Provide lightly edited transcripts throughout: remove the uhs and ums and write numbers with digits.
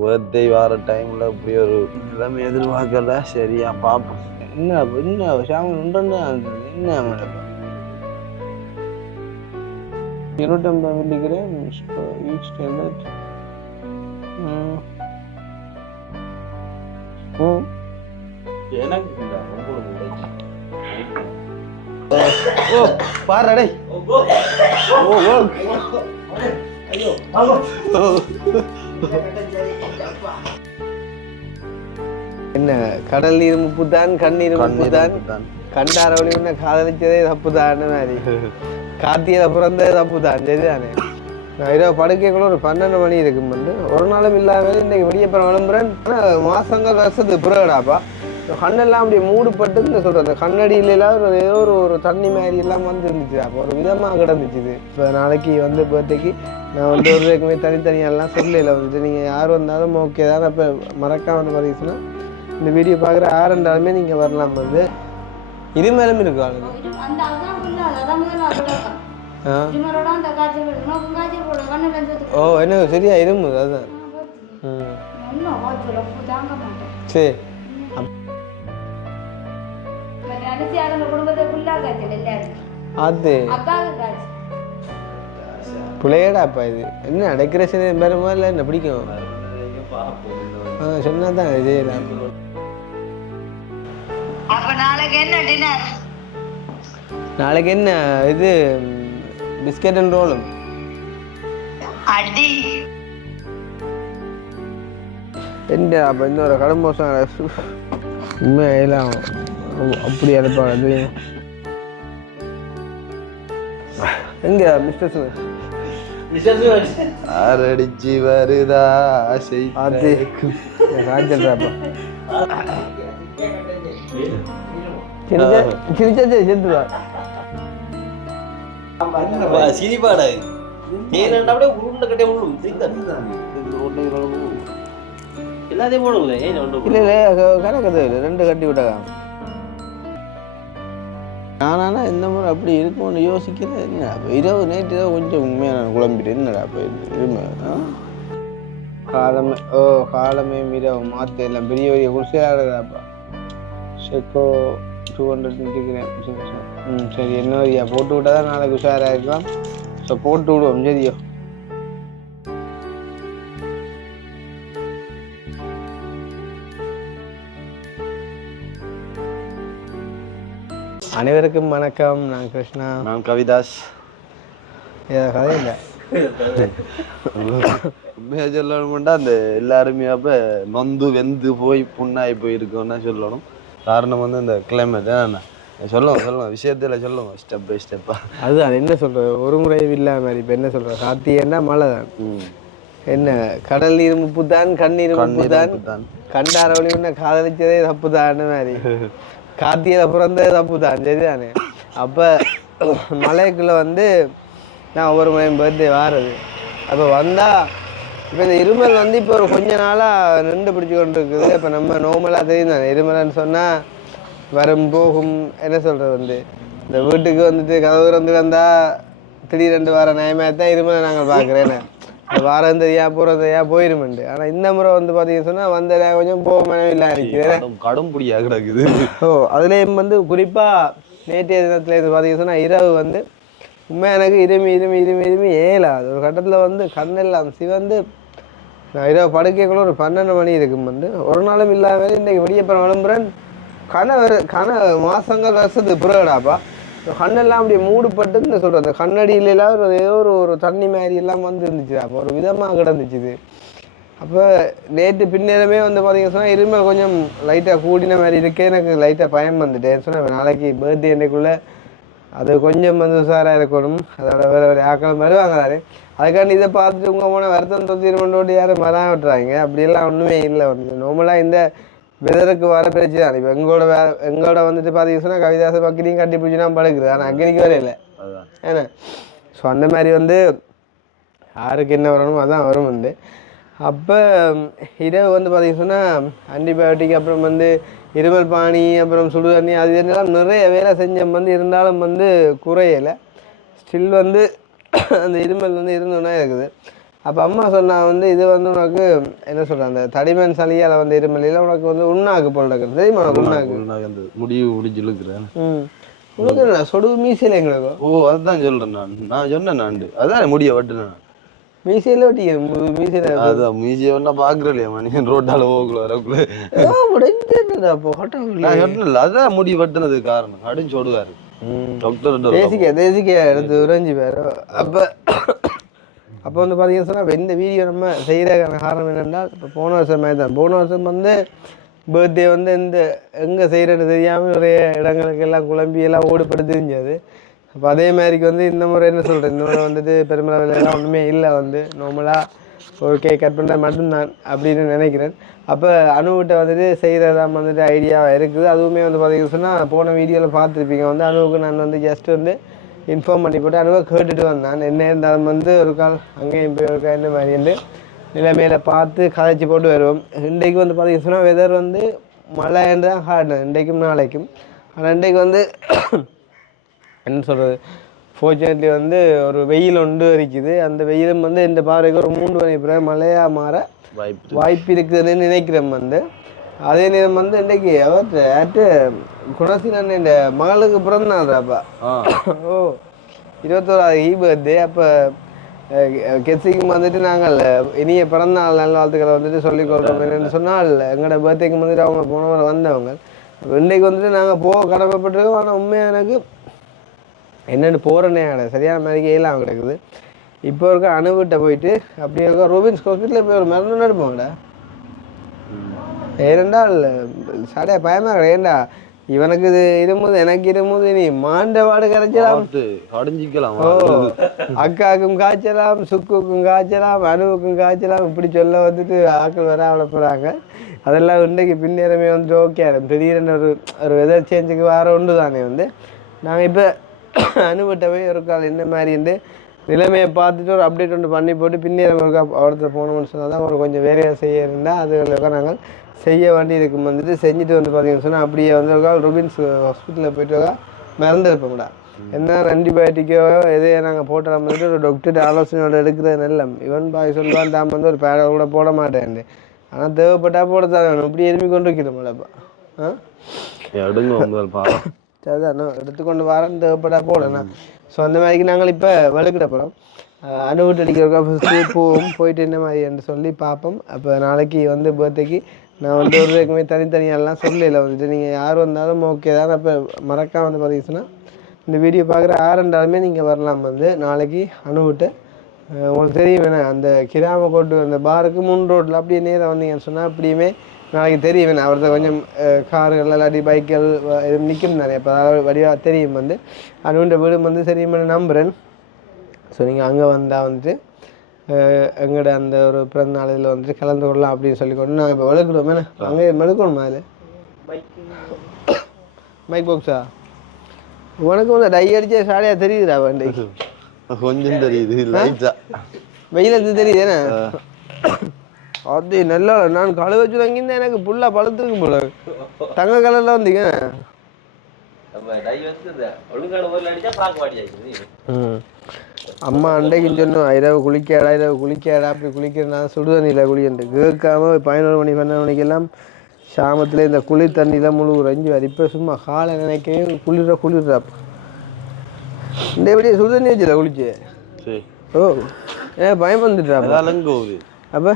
Birthday வர டைமில் இப்படி ஒரு நிலைமை எதிர்பார்க்கல. சரியா பார்ப்போம். என்ன என்ன ஷாமன் உண்டு என்ன மேடம் 250 மில்லிகிராம் ஈச் டேப்லெட். எனக்கு பாரு என்ன கடல் நீர் முப்பு தான் கண்ணீர் முப்பு தான் கண்டாரவணி உன்னை காதலிச்சதே தப்பு தான் மாதிரி கார்த்தியில பிறந்ததே தப்பு தான். சரிதானே? நான் இரவு படுக்கைக்குள்ள ஒரு 12 மணி இருக்கும் வந்து ஒரு நாளும் இல்லாமல் இன்னைக்கு வெளியப்புறம் விளம்புறேன். ஆனால் மாசங்கள் வருஷத்துக்கு பிறகுடாப்பா கண்ணெல்லாம் அப்படி மூடுபட்டுன்னு சொல்கிறேன். அந்த கண்ணடியிலாம் ஏதோ ஒரு தண்ணி மாதிரி எல்லாம் வந்து இருந்துச்சு. அப்போ ஒரு விதமாக கிடந்துச்சுது. இப்போ நாளைக்கு வந்து பர்த்டேக்கு நான் வந்து ஒரு வேக்குமே தனித்தனியெல்லாம் சொல்லல வந்து நீங்கள் யார் வந்தாலும் ஓகே தான். இப்போ மறக்காம வந்து பார்த்தீங்கன்னா இந்த வீடியோ பார்க்குற யாருன்றாலுமே நீங்கள் வரலாம். வந்து இது மேலும் இருக்கு ஆளுங்க. ஓ என்ன சரியா இருமுது அதுதான். சரி அது பிள்ளையடாப்பா இது என்ன டெக்கரேஷன் பெருமா இல்லை என்ன பிடிக்கும் சொன்னா தான் செய்யலாம். நாளைக்கு என்ன இது பிஸ்கட் அண்ட் ரோலும் என்ன அப்போ இந்த ஒரு கடம்போசம் உண்மையெல்லாம் அப்படி அனுப்பாது. எங்க மிஸ்டர் ஆரடிச்சு வருதா அது ராஜல்ராப்பா சிரிச்சா சிரிப்பாடா உருண்டை கட்டே எல்லாத்தையும் போடுங்களே. இல்ல இல்ல கணக்கு 2 கட்டி விட்டாங்க. நானா இந்த மாதிரி அப்படி இருக்கும்னு யோசிக்கிறேன். என்ன இரவு நேற்று இரவு கொஞ்சம் உண்மையாக நான் குழம்பிட்டேன். என்னடா அப்போ காலமே காலமே இரவு மாற்ற எல்லாம் பெரிய பெரிய குடிசையாடுறாப்பா. செக்கோ 200 மில்லிகிராம். சரி என்ன வரியா போட்டு விட்டா தான் நாளைக்கு உஷாராக இருக்கலாம். ஸோ போட்டு விடுவோம். சரியோ அனைவருக்கும் வணக்கம். நான் கிருஷ்ணா. நான் கவிதாஸ். கதை இல்லை உண்மையாக சொல்லணும்டா அந்த எல்லாருமே அப்போ நொந்து வெந்து போய் புண்ணாகி போயிருக்கோன்னா சொல்லணும். காரணம் வந்து இந்த கிளைமேட் சொல்லுவோம் விஷயத்தில் சொல்லுவோம் ஸ்டெப் பை ஸ்டெப்பாக. அது என்ன சொல்கிறது ஒரு முறை இல்லை மாதிரி. இப்போ என்ன சொல்கிறேன் கார்த்திகேயன்னா மழை தான். என்ன கடல் நீர் முப்பு தான் கண்ணீர் முப்பு தான் கண்டாரவணி உன்னை காதலிச்சதே தப்பு தான் மாதிரி கார்த்தியில பிறந்ததே தப்பு தான். சரிதானே? அப்போ மலைக்குள்ளே வந்து நான் ஒவ்வொரு முறையும் பர்த்டே வாரது. அப்போ வந்தால் இப்போ இந்த இருமல் வந்து இப்போ ஒரு கொஞ்ச நாளாக நின்று பிடிச்சி கொண்டு இருக்குது. இப்போ நம்ம நார்மலாக தெரியும் தானே இருமல்னு சொன்னால் வரும் போகும். என்ன சொல்கிறது வந்து இந்த வீட்டுக்கு வந்துட்டு கதவு திறந்து வந்தால் திடீரெண்டு வார நியமாக தான் இருமலை நாங்கள் பார்க்குறேன்னு வாரம் தெரியா போகிறது தெரியா போயிருமெண்டு. ஆனால் இந்த முறை வந்து பார்த்தீங்கன்னு சொன்னால் வந்த கொஞ்சம் போக மனவில்லா இருக்குது. கடும் பிடியாக கிடக்குது. அதுலேயும் வந்து குறிப்பாக நேற்றைய தினத்தில் இது பார்த்தீங்கன்னு சொன்னால் இரவு வந்து உண்மையாக எனக்கு இருமி ஏலாது. ஒரு கட்டத்தில் வந்து கண்ணெல்லாம் சிவந்து நான் இரவு படுக்கைக்குள்ள ஒரு 12 மணி இருக்கும். வந்து ஒரு நாளும் இல்லாமல் இன்றைக்கி வெளியப்புறம் விளம்புறேன். கன மாதங்கள் வருஷத்துக்கு பிறகுடாப்பா கண்ணெல்லாம் அப்படி மூடுபட்டுன்னு சொல்கிறேன். அந்த கண்ணடியிலாம் ஏதோ ஒரு தண்ணி மாதிரி எல்லாம் வந்து இருந்துச்சு. அப்போ ஒரு விதமாக கிடந்துச்சுது. அப்போ நேற்று பின்னேரமே வந்து பார்த்தீங்கன்னு சொன்னால் இருமல் கொஞ்சம் லைட்டாக கூடின மாதிரி இருக்கே. எனக்கு லைட்டாக பயம் வந்துட்டேன்னு சொன்னால் நாளைக்கு பர்த்டே அன்றைக்குள்ளே அது கொஞ்சம் வந்து உஷாராக இருக்கணும். அதோட வேறு ஆக்களும் வருவாங்க தானே. அதுக்காண்டி இதை பார்த்துட்டு உங்கள் போன வருத்தம் தொத்திருமண்டோடு யாரும் மரம் விட்டுறாங்க. அப்படியெல்லாம் ஒன்றுமே இல்லை. வந்து நார்மலாக இந்த வெதருக்கு வர பிரச்சனை தான். இப்போ எங்களோட வந்துட்டு பார்த்தீங்கன்னு சொன்னால் கவிதாச பக்கத்தையும் கட்டி பிடிச்சினா படுக்குது. ஆனால் அக்னிக்கு வரையில ஏன்னா ஸோ அந்த மாதிரி வந்து யாருக்கு என்ன வரணுமோ அதான் வரும். வந்து அப்போ இரவு வந்து பார்த்தீங்கன்னு சொன்னால் ஆன்டிபயோட்டிக் அப்புறம் வந்து இருமல் பானி அப்புறம் சுடு தண்ணி அது என்னெல்லாம் நிறைய வேலை செஞ்சோம். வந்து இருந்தாலும் வந்து குறையலை. ஸ்டில் வந்து அந்த இருமல் வந்து இருந்தோன்னா இருக்குது. அப்போ அம்மா சொன்னா வந்து இது வந்து உனக்கு என்ன சொல்கிறேன் அந்த தடிமன் சளியால் வந்து இருமலையில் உனக்கு வந்து உண்ணாக்கு போல் இருக்குது தெரியுமா உனக்கு உண்ணாக்கு அந்த முடிவு முடிஞ்சு இழுக்கிறேன். உனக்கு என்ன சொடுவு மீசையில் எங்களுக்கு அதுதான் சொல்றேன் நான் சொன்னேன் அதான் முடிய வெட்டுனேன் மீசையில் வெட்டி மீசையில் அதான் மீசிய ஒன்னா பாக்குறேன் இல்லையா மனுஷன் ரோட்டால போகல வரக்குள்ள நான் சொன்னேன் அதான் முடி வெட்டுனது காரணம் அப்படின்னு சொல்லுவாரு டாக்டர் தேசிக்க எடுத்து உறைஞ்சி பேர் அப்போ வந்து பார்த்தீங்கன்னு சொன்னால் இந்த வீடியோ நம்ம செய்கிறதுக்கான காரணம் என்னென்றால் இப்போ போன வருஷம் மாதிரி தான் போன வருஷம் வந்து பர்த்டே வந்து எங்கே செய்கிறேன்னு தெரியாமல் நிறைய இடங்களுக்கெல்லாம் குழம்பி எல்லாம் ஓடுபட்டு தெரிஞ்சது. அப்போ அதே மாதிரிக்கு வந்து இந்த முறை என்ன சொல்கிறேன் இந்த முறை வந்துட்டு பெருமளவில்லாம் ஒன்றுமே இல்லை வந்து நார்மலாக ஒரு கேக் கட் பண்ணுறது மட்டும்தான் அப்படின்னு நினைக்கிறேன். அப்போ அணுகிட்ட வந்துட்டு செய்கிறதான் வந்துட்டு ஐடியாவாக இருக்குது. அதுவுமே வந்து பார்த்தீங்கன்னு சொன்னால் போன வீடியோவில் பார்த்துருப்பீங்க வந்து அணுவுக்கு நான் வந்து ஜஸ்ட் வந்து இன்ஃபார்ம் பண்ணி போட்டு அணுவை கேட்டுட்டு வந்தேன் என்ன இருந்தாலும் வந்து ஒரு கால் அங்கேயும் போய் ஒரு என்ன மாதிரி வந்து நிலைமையில பார்த்து கதைச்சி போட்டு வருவோம். இன்றைக்கு வந்து பார்த்தீங்கன்னு சொன்னால் வெதர் வந்து மழைன்னு தான் ஹார்டு இன்றைக்கும் நாளைக்கும். ஆனால் இன்றைக்கு வந்து என்ன சொல்கிறது ஃபார்ச்சுனேட்லி வந்து ஒரு வெயில் ஒன்று இருக்குது. அந்த வெயிலும் வந்து இந்த பார்வைக்கு ஒரு 3 மணி பிறகு மழையாக மாற வாய்ப்பு இருக்குதுன்னு நினைக்கிறேன் வந்து. அதே நேரம் வந்து இன்றைக்கு அவர்கிட்ட குணசீலன் இந்த மகளுக்கு பிறந்தாப்பா ஓ 21ஆவது பர்த்டே. அப்போ கெட்ஸிக்கு வந்துட்டு நாங்கள் இனிய பிறந்தநாள் நல்ல வாழ்த்துக்களை வந்துட்டு சொல்லிக்கொள்கிறோம். என்னென்னு சொன்னால் எங்களோட பர்த்டேக்கு வந்துட்டு அவங்க போனவரை வந்தவங்க இன்றைக்கு வந்துட்டு நாங்கள் கடமைப்பட்டிருக்கோம். ஆனால் உண்மையாக எனக்கு என்னென்னு போகிறனே சரியான மாதிரிக்கு எல்லாம் கிடக்குது. இப்போ இருக்க அணுவிட்ட போயிட்டு அப்படியே இருக்க ரோபின்ஸ் ஹாஸ்பிட்டலில் போய் ஒரு மருந்து எடுப்போங்கடா. ஏனென்றால் சாடையா பயமாக கிடையாது. ஏண்டா இவனுக்கு இது இருமுது எனக்கு இருமுது நீ மாண்டவாடு கரைச்சலாம் கடைஞ்சிக்கலாம். அக்காவுக்கும் காய்ச்சலாம் சுக்குக்கும் காய்ச்சலாம் அணுவுக்கும் காய்ச்சலாம் இப்படி சொல்ல வந்துட்டு ஆக்கள் வர அவ்வளோ போகிறாங்க. அதெல்லாம் இன்றைக்கு பின்னேறமே வந்துட்டு ஓகே திடீரென்னு ஒரு வெதர் சேஞ்சுக்கு வர ஒன்று தானே வந்து நாங்கள் இப்போ அணுவிட்ட போய் ஒரு கால் என்ன மாதிரிண்டு நிலைமையை பார்த்துட்டு ஒரு அப்டேட் ஒன்று பண்ணி போட்டு பின்னேறம் இருக்கா ஒருத்தர் போனோம்னு சொன்னால் தான் ஒரு கொஞ்சம் வேலையாக செய்ய இருந்தால் அதுகளுக்காக நாங்கள் செய்ய வேண்டி இருக்கும் வந்துட்டு செஞ்சுட்டு வந்து பார்த்தீங்கன்னு சொன்னால் அப்படியே வந்து ருபின்ஸ் ஹாஸ்பிட்டலில் போய்ட்டு மறந்துருப்போம்டா. என்ன ஆன்டிபயோட்டிக்கோ எதையோ நாங்கள் போட்டு வந்துட்டு ஒரு டாக்டர் ஆலோசனையோட எடுக்கிறது நல்ல இவன் பாய் சொல்லுவான் தான் வந்து ஒரு பேட கூட போட மாட்டேன். ஆனால் தேவைப்பட்டா போட தான் வேணும் இப்படி எதுவுமே கொண்டு வைக்கணும்லப்பா சரிதான் எடுத்துக்கொண்டு வரேன் தேவைப்பட்டா போடணும். ஸோ அந்த மாதிரிக்கு நாங்கள் இப்போ வெளுக்கிட போகிறோம் அணுவிட்டு அடிக்கிறக்கா ஃபஸ்ட்டு போயிட்டு என்ன மாதிரி என்று சொல்லி பார்ப்போம். அப்போ நாளைக்கு வந்து பர்த்டேக்கு நான் வந்து ஒரு இதுக்குமே தனித்தனியாலாம் சொல்லல வந்துட்டு நீங்கள் யார் வந்தாலும் ஓகே தான். அப்போ மறக்காம வந்து பார்த்தீங்கன்னா இந்த வீடியோ பார்க்குற யாருன்றாலுமே நீங்கள் வரலாம் வந்து நாளைக்கு அணுவிட்டு உங்களுக்கு தெரியும் வேணா அந்த கிராம கோட்டு அந்த பாருக்கு 3 ரோட்டில் அப்படியே நேராக வந்தீங்கன்னு சொன்னால் அப்படியுமே நாளைக்கு தெரியும் வேணா அவர்கிட்ட கொஞ்சம் கார்கள் இல்லாட்டி பைக்கள் இது நிற்கும் தானே. அப்போ அதாவது வடிவாக தெரியும் வந்து அணுன்ற வீடு வந்து சரியுமே நம்புகிறேன். ஸோ நீங்கள் அங்கே வந்தால் வந்துட்டு எங்களோட அந்த ஒரு பிறந்த நாளில் வந்துட்டு கலந்து கொள்ளலாம் அப்படின்னு சொல்லிக்கொண்டு நாங்கள் இப்போ வளர்க்குறோம் மேலே அங்கே மெடுக்கணுமா அதில் மைக் பாக்ஸா உனக்கு வந்து டை அடிச்ச சாடியாக தெரியுதுடா வண்டி கொஞ்சம் தெரியுது வெயில் எடுத்து தெரியுதுண்ணே அது நல்லா நான் கழு வச்சு தங்கியிருந்தேன் எனக்கு ஃபுல்லாக பழுத்துருக்கு போல தங்க கலரில் வந்தீங்க. அம்மா அண்டைக்குன்னு சொன்னோம் இரவு குளிக்காடா அப்படி குளிக்கிறனா சுடுதண்ணியில் குளிக்கண்டு கேட்காம 11 மணி 12 மணிக்கெல்லாம் சாமத்தில் இந்த குளிர் தண்ணியில் முழு உறைஞ்சி இப்போ சும்மா காலை நினைக்கவே குளிர்றாப்பா இந்த எப்படியே சுடுதண்ணி வச்சுல குளிச்சு ஓ ஏன் பயம் வந்துட்டாப்பா அப்போ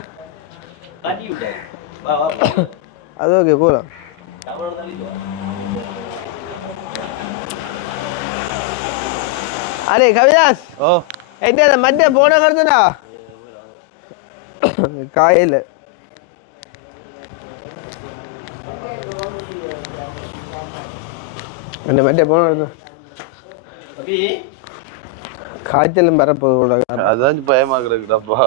அது ஓகே போகலாம். अरे कविदास ओ ऐसे मध्य फोन कर दो ना कायल என்ன மட்டே போன அபி காய்ச்சலும் வரப்போகுது அதான் பயமாக்குறதுப்பா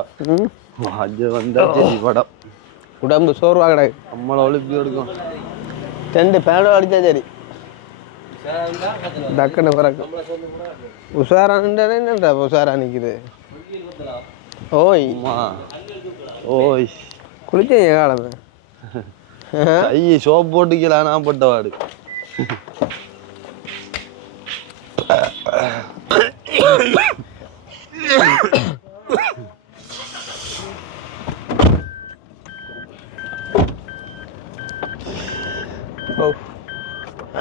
அது வந்தா சரி படம் உடம்பு சோர்வா கிடக்கு நம்மளை ஒழுப்பி எடுக்கும் 2 பேனோ அடிச்சா சரி டக்குன்னு பிறக்கும் உஷாரான்டா உஷாரா நிற்குது ஓய் ஓய் குளிச்சேன் காலமே ஐயே சோப் போட்டுக்கலாம் நான் பட்டவாடு ஓ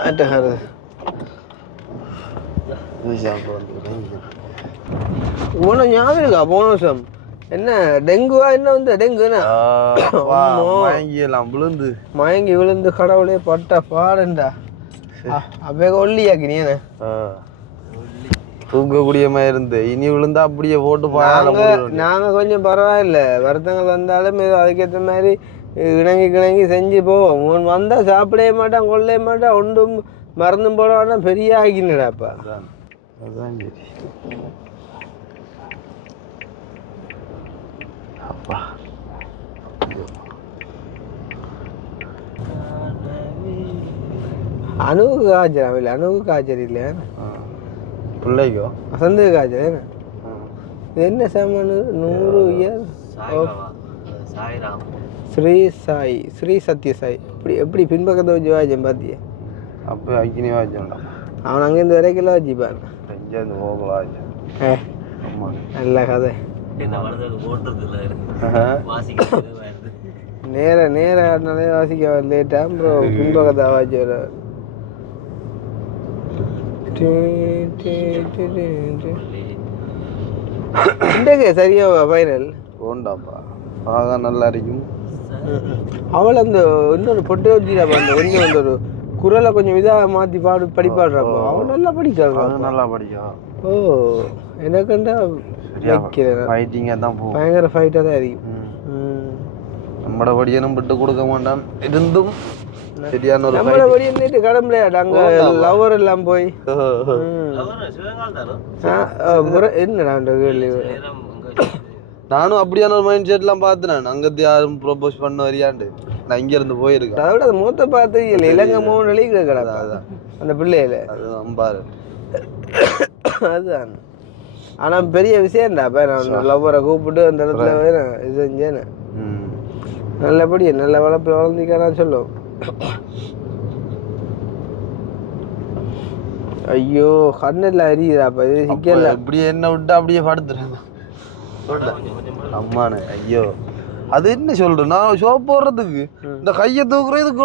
ஆட்டக்காரது உன ஞாபகம் இருக்கா போன வருஷம் என்ன டெங்குவா என்ன வந்து டெங்கு என்ன மயங்கியெல்லாம் விழுந்து மயங்கி விழுந்து கடவுளே பட்ட பாடுண்டா அப்படியே ஒல்லியாக்கி நீ என்ன தூங்கக்கூடிய மாதிரி இருந்து இனி விழுந்தா அப்படியே போட்டு நாங்கள் கொஞ்சம் பரவாயில்ல வருத்தங்கள் வந்தாலும் அதுக்கேற்ற மாதிரி இணங்கி செஞ்சு போவோம் வந்தால் சாப்பிடவே மாட்டான் கொள்ளவே மாட்டான் ஒன்றும் மருந்தும் போட வேண்டாம் பெரிய ஆகினடாப்பா அதுதான் சரி அப்பா அணுவுக்கு காய்ச்சல் இல்லை அணுவுக்கு காய்ச்சல் இல்லை பிள்ளைக்கோ வசந்துக்கு காய்ச்சல் என்ன இது என்ன சாமான் 100 இயர் ஸ்ரீ சாய் ஸ்ரீ சத்ய சாய் எப்படி பின்பக்கத்தை வச்சு வாய்ச்சேன் பார்த்தியா அப்போ அக்கினி வாய்ச்சோம்டா அவன் அங்கேருந்து வரைக்கும் வச்சுப்பான் இங்கேருந்து போகலாம் நல்ல கதை நேரானாலே வாசிக்க லேட்டா அப்புறம் பின்பக்கத்தை வாய்ச்சி வர சரியா ஃபைனல் போண்டாப்பா ஆக நல்லா இருக்கும் அவள் அந்த இன்னொரு பொட்டை வச்சுட்டாப்பா அந்த கொஞ்சம் அந்த ஒரு குரலை கொஞ்சம் இதாக மாற்றி படிப்பாடுறாப்பா அவள் நல்லா படிக்கிறாள் நல்லா படிக்கும் ஓ எனக்குண்டா பயங்கர ஃபைட்டாக தான் இருக்கும் நம்மட படியனும் விட்டு கொடுக்க மாட்டான் இருந்தும் சரியான ஒரு நம்மள படியை நேற்று கடம்பலையாடு அங்கே லவர் எல்லாம் போய் என்னடா அந்த நானும் அப்படியான ஒரு மைண்ட் செட்லாம் பார்த்துனேன் அங்கத்து யாரும் ப்ரொபோஸ் பண்ண வரியாண்டு நான் இங்க இருந்து போயிருக்கேன் அதோட அது மூத்த பார்த்து இல்லை இலங்கை மோகன் வெளியே கிடக்கா அதான் அந்த பிள்ளையில அது அம்பாரு அதுதான் ஆனால் பெரிய விஷயம்டா அப்போ நான் லவ்வரை கூப்பிட்டு அந்த இடத்துல இது செஞ்சேன்னு நல்லபடி நல்ல வளர்ப்பு வளர்ந்திக்கான சொல்லும் ஐயோ கண்ணெல்லாம் எரியுதாப்பா இது சிக்கல அப்படியே என்ன விட்டு அப்படியே படுத்துறேன் அம்மானு ஐயோ அது என்ன சொல்றேன் நான் ஷோ போடுறதுக்கு இந்த கையை தூக்குறதுக்கு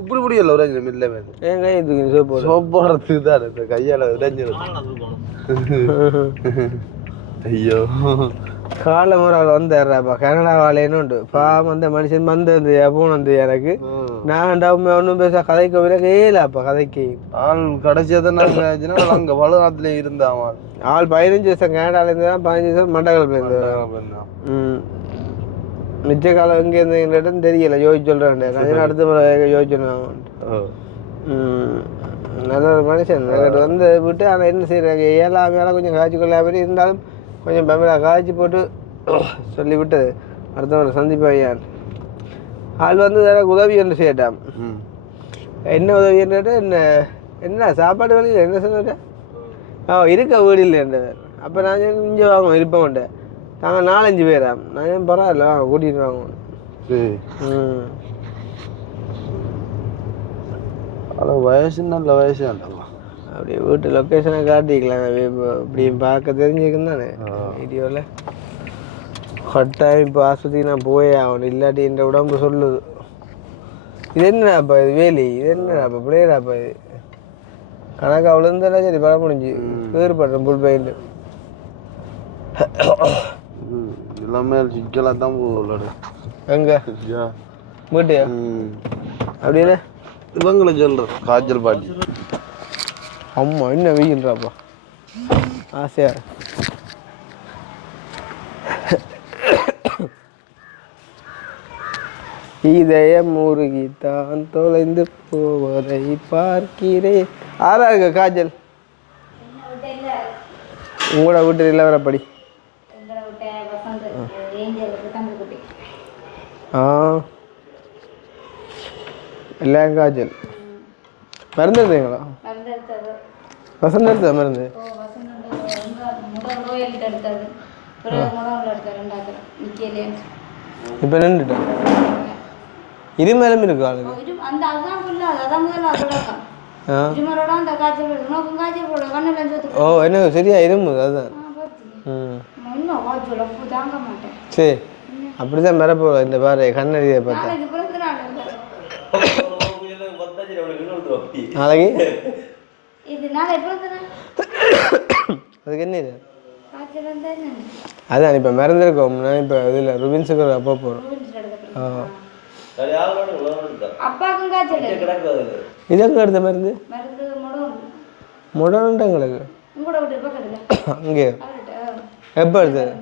இப்படி இப்படி இல்லை உரைஞ்சிடும் இல்லை என் கையை தூக்கி ஷோ போடுறதுக்கு தான் இந்த கையால் உரைஞ்சிடும் ஐயோ காலை முறால் வந்துடுறாப்பா கனடா வாழைன்னு உண்டு பாவம் அந்த மனுஷன் வந்து போனது எனக்கு நான் ஒன்றும் பேச கதைக்க விட ஏலாப்பா கதைக்கு ஆள் கடைசியாக நாங்கள் அங்கே வலுநாட்டிலே இருந்தான் ஆள் 15 வருஷம் கனடாலேருந்து தான் 15 வருஷம் மண்டகல்லேருந்து மிச்ச காலம் எங்கே இருந்தேன்னு தெரியல யோசிச்சு சொல்கிறேன் அடுத்த முறை யோசிச்சுருவாங்க நல்ல ஒரு மனுஷன் வந்து விட்டு ஆனால் என்ன செய்கிறாங்க ஏழாமையால கொஞ்சம் காய்ச்சி கொள்ளாமல் இருந்தாலும் கொஞ்சம் பம்பரா காய்ச்சி போட்டு சொல்லி விட்டது அடுத்த முறை சந்திப்பான் ஆள் வந்து உதவி ஒன்று செய்யட்டான் என்ன உதவி என்றால் என்ன சாப்பாடு வழியில் என்ன சொன்னேன் இருக்க வீடு இல்லை என்றவர் அப்போ நான் இங்கே வாங்குவோம் இருப்ப மாட்டேன் நாங்கள் 4-5 பேரா நான் பரவாயில்ல வாங்க கூட்டிகிட்டு வாங்குவோம் வயசு நல்ல வயசு அப்படியே வீட்டு லொக்கேஷனை காட்டிக்கலாம் இப்படியும் பார்க்க தெரிஞ்சுக்கணும் தானே வீடியோவில் கட்டாயம் இப்போ ஆஸ்பத்திரிக்கு நான் போயே ஆகணும் இல்லாட்டி என்ற உடம்பு சொல்லுது இது என்னடாப்பா இது வேலி இது என்னடாப்பா பிள்ளையடாப்பா இது கணக்கு அவ்வளோ இருந்தாலும் சரி படம் முடிஞ்சு வேறுபடுறேன் புல் பெயிண்ட் எல்லாமே சிக்கலாக தான் போகுது எங்க வீட்டையா அப்படின்னா இவங்களை சொல்கிறேன் காய்ச்சல் பாட்டி அம்மா என்ன வெயில்றாப்பா ஆசையா இதயம் முருகித்தான் தொலைந்து போவதை பார்க்கிறேன் ஆறா இருக்க காய்ச்சல் உங்களோட வீட்டு இல்லை வரப்படி எல்லாம் காய்ச்சல் மருந்து எடுத்தீங்களா வசந்த எடுத்த மருந்து இப்போ நின்றுட்டேன் இது மேலும் இருக்கு ஆளுக்கு ஓ என்ன சரியா இரும்புது அதுதான் சரி அப்படிதான் மேலே போகல இந்த பாரு கண்ணடியை பார்த்தேன் நாளைக்கு இது நாளை எப்போ அதுக்கு என்ன இது காய்ச்சல் வந்தா என்ன அதான் இப்போ மறந்துருக்கோம் நான் இப்போ இதில் ருபின்ஸுக்கு அப்போ போகிறோம் அப்பாவுக்கும் காய்ச்சல் இதற்கு அடுத்த மருந்து மருந்து முடம் முடன்ட்டு எங்களுக்கு உங்களோட விட்டு பக்கத்தில் அங்கே எப்போ எடுத்தது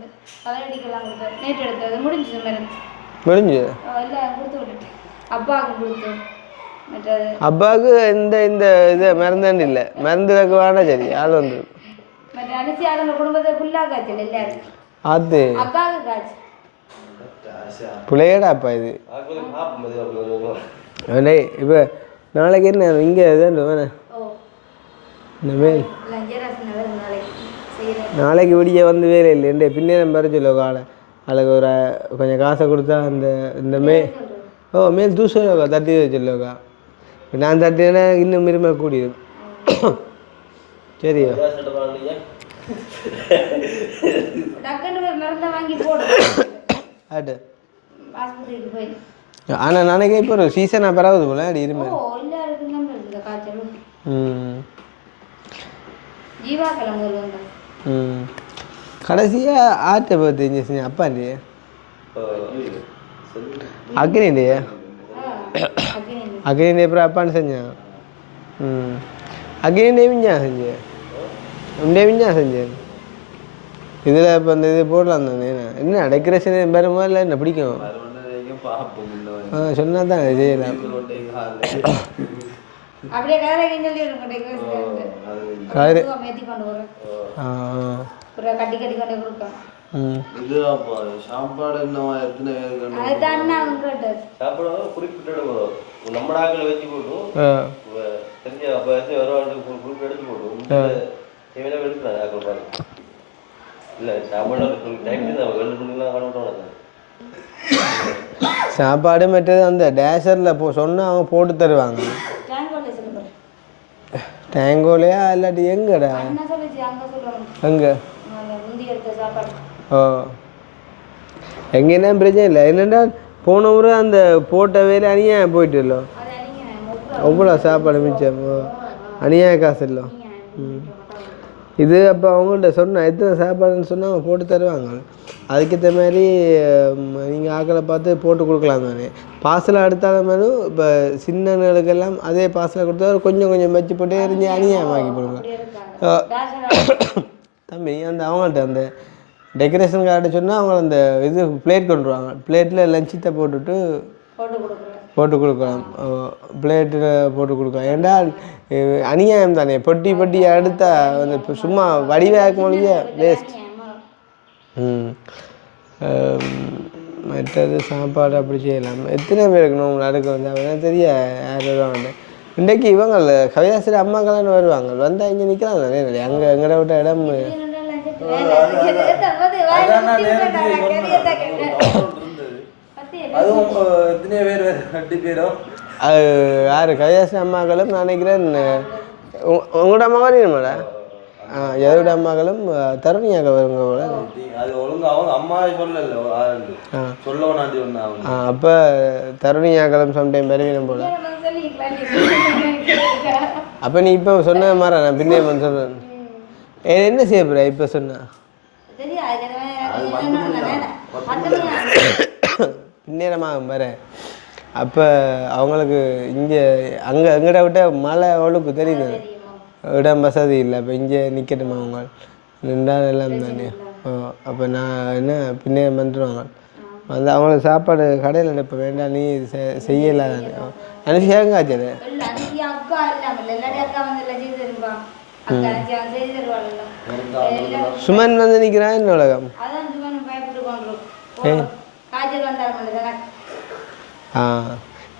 தலையடிக்கலாம் கொடுத்தேன் நேற்று எடுத்தது முடிஞ்சது மருந்து முடிஞ்சு இல்லை கொடுத்து விட்டுட்டேன் அப்பாவுக்கு கொடுத்து மற்றது அப்பாவுக்கு இந்த இந்த இது மருந்தாண்டு இல்லை மருந்து வைக்க வேணா சரி ஆள் வந்து மற்ற அனுச்சி அவங்க குடும்பத்தை ஃபுல்லாக காய்ச்சல் எல்லாரும் அது அக்காவுக்கு காய்ச்சல் பிள்ளையடா அப்பா இது டேய் இப்போ நாளைக்கு என்ன இங்கே இதான் வேணே இந்த மேல் நாளைக்கு விடிய வந்து வேலை இல்லை என் பின்னேரம் பெற சொல்லோ காலை அதுக்கு ஒரு கொஞ்சம் காசை கொடுத்தா அந்த இந்த மேல் தூசுலோக்கா தட்டி சொல்லோக்கா நான் தட்டினா இன்னும் இருமல் கூடியது சரியா ஆட்டு ஆனால் நாளைக்கே இப்போ ஒரு சீசனாக பரவுது போல அப்படி இருமல் கடைசியாக ஆட்டை பார்த்து செஞ்சு அப்பாண்டி அக்னிண்டே அக்னிண்டே அப்புறம் அப்பான்னு செஞ்சான் அக்னிண்டே விஞ்சா செஞ்சேன் உண்டே விஞ்சா செஞ்சேன் இதில் இப்போ அந்த இது போடலாம் தானே என்ன டெக்கரேஷன் பெருமா இல்லை என்ன பிடிக்கும் சொன்னா தான் செய்யலாம் அப்படியே கட்டி கட்டி கொண்டு கொடுக்கலாம் சாப்பாடு குறிப்பிட்ட நம்ம ஆக்களை வச்சு போட்டும் தெரிஞ்ச அப்போ வருவாங்க குறிப்பிட்டு எடுத்து போட்டும் தேவையான எடுக்கிறாங்க ஆக்கள் பாருங்க இல்லை சாப்பாடு டைம் வெள்ளு சாப்பாடு மற்றது அந்த டேஷரில் சொன்னால் அவங்க போட்டு தருவாங்க டேங்கோலையா இல்லாட்டி எங்கடா எங்கே ஓ எங்கன்னா பிரச்சனை இல்லை என்னென்னா போன முறை அந்த போட்ட வேலை அணியாக போயிட்டு இல்லை அவ்வளோ சாப்பாடு மிச்சம் அணியாக காசு இல்லை இது அப்போ அவங்கள்ட்ட சொன்னால் எத்தனை சாப்பாடுன்னு சொன்னால் அவங்க போட்டு தருவாங்க அதுக்கேற்ற மாதிரி நீங்கள் ஆக்களை பார்த்து போட்டு கொடுக்கலாம் தானே பார்சலாக எடுத்தாலும் மேலும் இப்போ சின்னங்களுக்கெல்லாம் அதே பார்சலாக கொடுத்தா கொஞ்சம் கொஞ்சம் வச்சு போட்டு எரிஞ்சு அணியாமாக்கி போடுங்க தம்பி அந்த அவங்கள்ட்ட அந்த டெக்கரேஷன் கார்டு சொன்னால் அவங்க அந்த இது பிளேட் கொண்டு வருவாங்க பிளேட்டில் லஞ்சத்தை போட்டுட்டு போட்டு கொடுக்கலாம் பிளேட்டில் போட்டு கொடுக்கலாம் ஏன்டா அநியாயம் தானே பொட்டி பொட்டி அடுத்தா அந்த சும்மா வடிவாக்கும் மொழியே வேஸ்ட் மற்றது சாப்பாடு அப்படி செய்யலாம் எத்தனை பேருக்கு நோம்பு அடுக்க வந்து தெரிய யாரும் வேண்டாம் இன்றைக்கு இவங்க கவிதாசிரி அம்மாக்கெல்லாம் வருவாங்க வந்தால் இங்கே நிற்கலாம் தானே அங்கே எங்கட விட்ட இடம் அது யார் கவிதாசிரி அம்மாக்களும் நான் நினைக்கிறேன் உங்களோட அம்மா வரீங்கம்மாடா எதோட அம்மாக்களும் தருணியாக வருங்க போல அப்போ தருணியாக்களும் சம்டைம் வருவீனம் போல அப்போ நீ இப்போ சொன்ன மாதிரி நான் பின்னே சொல்கிறேன் என்ன செய்ய போகிற இப்போ சொன்னா பின்னேரமாகும் பாரு அப்போ அவங்களுக்கு இங்கே அங்கே எங்கட விட்ட மழை அவளுக்கு தெரியுது இடம் வசதி இல்லை அப்போ இங்கே நிற்கட்டுமா அவங்க நின்றால் எல்லாம் தானே அப்போ நான் என்ன பின்னேரம் வந்துடுவாங்க வந்து அவங்களுக்கு சாப்பாடு கடையில் இப்போ வேண்டாம் நீ செய்யலாம் தானே அனுஷியாங்க ஆச்சு சுமன் வந்து நிற்கிறான் என்ன உலகம்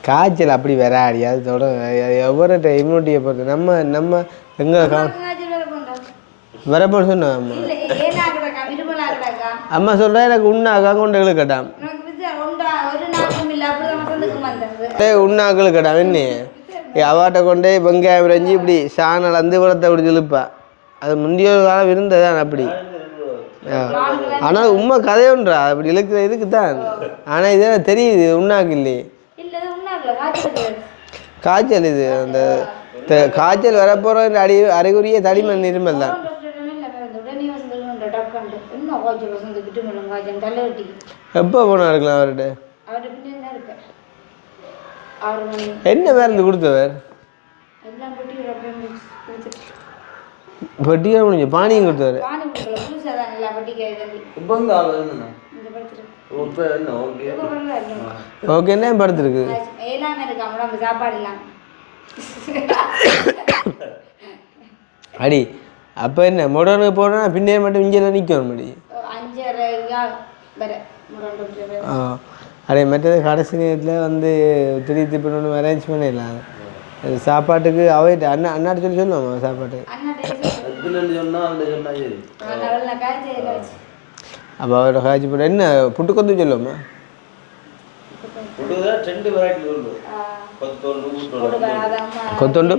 காய்ச்சல் அப்படி வராடி அதோட எவ்வளோ இம்யூனிட்டியை பொறுத்து நம்ம எங்கே வரப்போன்னு சொன்னேன் அம்மா சொல்கிறேன் எனக்கு உண்ணாக்கா கொண்டு இழுக்கட்டாம் உண்ணாக்கள் கட்டாம் என்ன அவாட்டை கொண்டே வெங்காயம் விரைஞ்சி இப்படி சாணல் அந்த குளத்தை அப்படி இழுப்பா அது முந்தைய ஒரு காலம் இருந்ததான் அப்படி ஆனால் உண்மை கதையொன்றா அப்படி இழுக்கிற இதுக்கு தான் ஆனால் இதெல்லாம் தெரியுது உண்ணாக்கு இல்லையே காய்ச்சல் இது அந்த காய்ச்சல் வரப்போகிற அறிகுறியே தடிமன் இருமல் தான். எப்போ போனா இருக்கலாம் அவர்கிட்ட? என்ன மருந்து கொடுத்தவர்? பட்டியா முடிஞ்சு பானியும் கொடுத்தவர். ஓகே, என்ன படுத்துருக்கு? அடி அப்போ என்ன மொடனுக்கு போனால் பின்னே மட்டும் இங்கே நிற்கணும் மடி. அதே மற்றது கடைசி நேரத்தில் வந்து திடீர்னு இப்போ ஒன்று அரேஞ்ச் பண்ணிடலாம் சாப்பாட்டுக்கு. அவைட்டு அண்ணாட்டு சொல்லுவாங்க சாப்பாட்டுக்கு. அப்போ அவரோட காய்ச்சி போட்டு என்ன புட்டு கொத்து சொல்லுவோம்மா? கொத்தொண்டு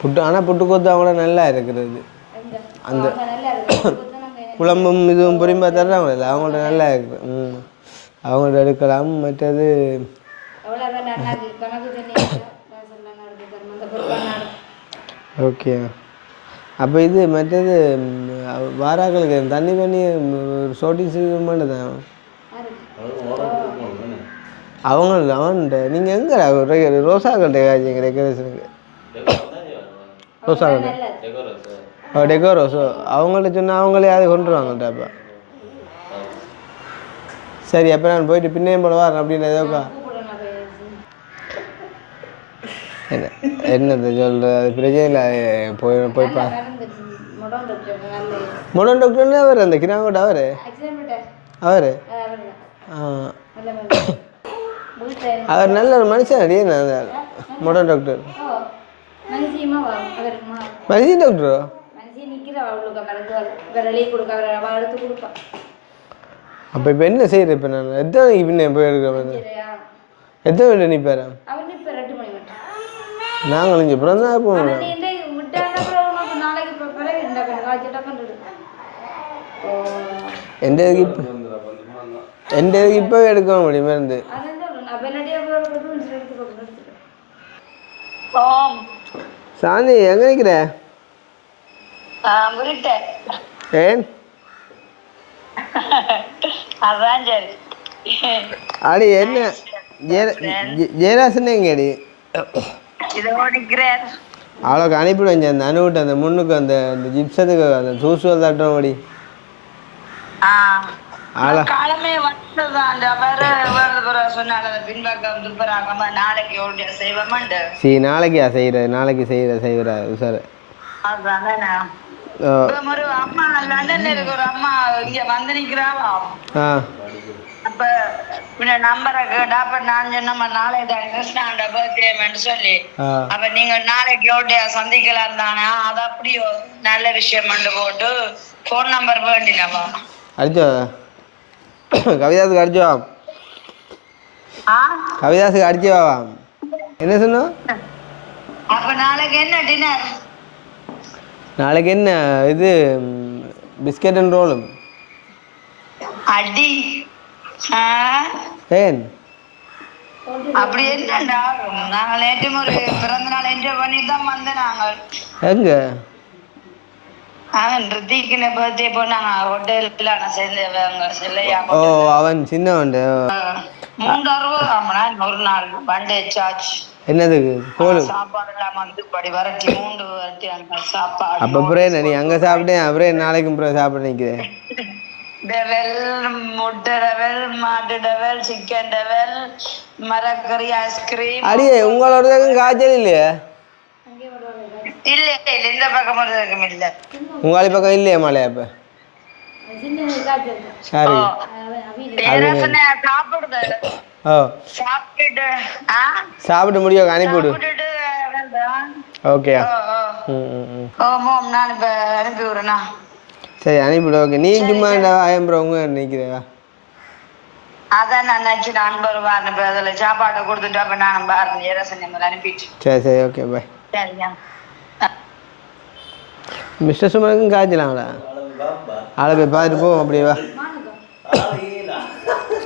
புட்டு. ஆனால் புட்டு கொத்து அவங்கள நல்லா இருக்கிறது. அந்த குழம்பும் இதுவும் பொறிம்பா தர்றாங்களே அவங்கள்ட்ட நல்லா இருக்குது. அவங்கள்ட்ட எடுக்கலாம். மற்றது ஓகே. அப்போ இது மற்றது வாராக்களுக்கு தண்ணி பண்ணி ஷோட்டிங் செய்யணுமான்னு தான் அவன்கிட்ட. நீங்கள் எங்கே ரோசாக்கள்கிட்ட காய்ச்சிங்க டெக்கரேஷனுக்கு? ரோசாக்கள்கிட்ட டெக்கோரோஸோ அவங்கள்ட்ட சொன்னால் அவங்களே அதை கொண்டு வாங்கள்ட்ட. அப்போ சரி, அப்போ நான் போயிட்டு பின்னையும் போல வரேன் அப்படின்னு ஏதோக்கா. என்ன என்னது சொல்கிற அது பிரச்சனை இல்லை. போய்ப்பா மொடன் டாக்டர்னு அவர் அந்த கிராமோட அவர் அவர் நல்ல ஒரு மனுஷன் அடியே. அந்த மொடன் டாக்டர் மனுஷி டாக்டரோ? அப்போ இப்போ என்ன செய்யற? இப்போ நான் எத்தனை பின்ன போயிருக்கேன். எத்தனை வீட்டை நிற்பாரா? நாங்கள் இங்கே பிறந்தா போகணும். எந்த இதுக்கு இப்போ எடுக்க முடியுமா இருந்து? சாந்தி எங்க நிற்கிற? ஏன் அடி என்ன ஜெயராசன் எங்க அடி? அவ்வளோக்கு அனுப்பிடுவேன். அந்த அனுவிட்டு அந்த முன்னுக்கு அந்த ஜிப்சத்துக்கு அந்த தூசுவல் தட்டும் அடி. நாளைக்கு செய்யற சார். அப்ப நம்பரை கேட்டா அப்ப நான் சொன்ன நாளைக்கு கிருஷ்ணாண்ட பர்த்டேன்னு சொல்லி அப்ப நீங்க நாளைக்கு ஓட்டியா சந்திக்கலாம் தானே? அது அப்படியோ நல்ல விஷயம் போட்டு போன் நம்பர் வேண்டினவா அடிச்சோ கவிதாசுக்கு அடிச்சோ கவிதாசுக்கு அடிச்சுவா என்ன சொன்னோம்? அப்ப நாளைக்கு என்ன டின்னர்? நாளைக்கு என்ன இது பிஸ்கெட் அண்ட் ரோலும் அடி. ஏன் அப்படி என்னண்டா? நாங்கள் நேற்று ஒரு பிறந்த நாள் என்ஜாய் பண்ணி தான் வந்தேன். நாங்கள் எங்க அவன் ரித்திக்கின பர்த்டே போனாங்க ஹோட்டல்ல சேர்ந்து. ஓ அவன் சின்னவன் 360 ஒரு நாள் பண்டே சார்ஜ். என்னதுக்கு சாப்பாடு எல்லாம் வந்து படி வரட்டி 3 வரட்டி அங்க சாப்பாடு. அப்ப அப்புறம் நீ அங்க சாப்பிட்டேன் அப்புறம் நாளைக்கும் அப்புறம் சாப்பிட நிக்கிறேன். டெவல் முட்டை டெவல் மாட்டு டெவல் சிக்கன் டெவல் மரக்கறி ஐஸ்கிரீம். அடியே உங்களோட காய்ச்சல் இல்லையா? இல்ல இல்ல இந்த பக்கம் மட்டும் இல்ல. உங்கள பக்கம் இல்லையா மழை? அப்ப சரி சாப்பிட்டு முடியும் அனுப்பிவிடு. ஓகே நான் இப்ப அனுப்பி விடுறேண்ணா. சரி அனுப்பிவிடு. ஓகே நீ சும்மா ஆயம்புறவங்க நினைக்கிறேவா? அதான் நான் நினைச்சு நண்பர் அனுப்பி அதில் சாப்பாட்டை கொடுத்துட்டு அப்ப நான் பாருங்க ஏரசன் அனுப்பிட்டு. சரி சரி ஓகே பாய். சரிங்க மிஸ்டர் சுமனுக்கும் காய்ச்சலாங்களா? ஆளை போய் பார்த்துட்டு போவோம் அப்படியே வா.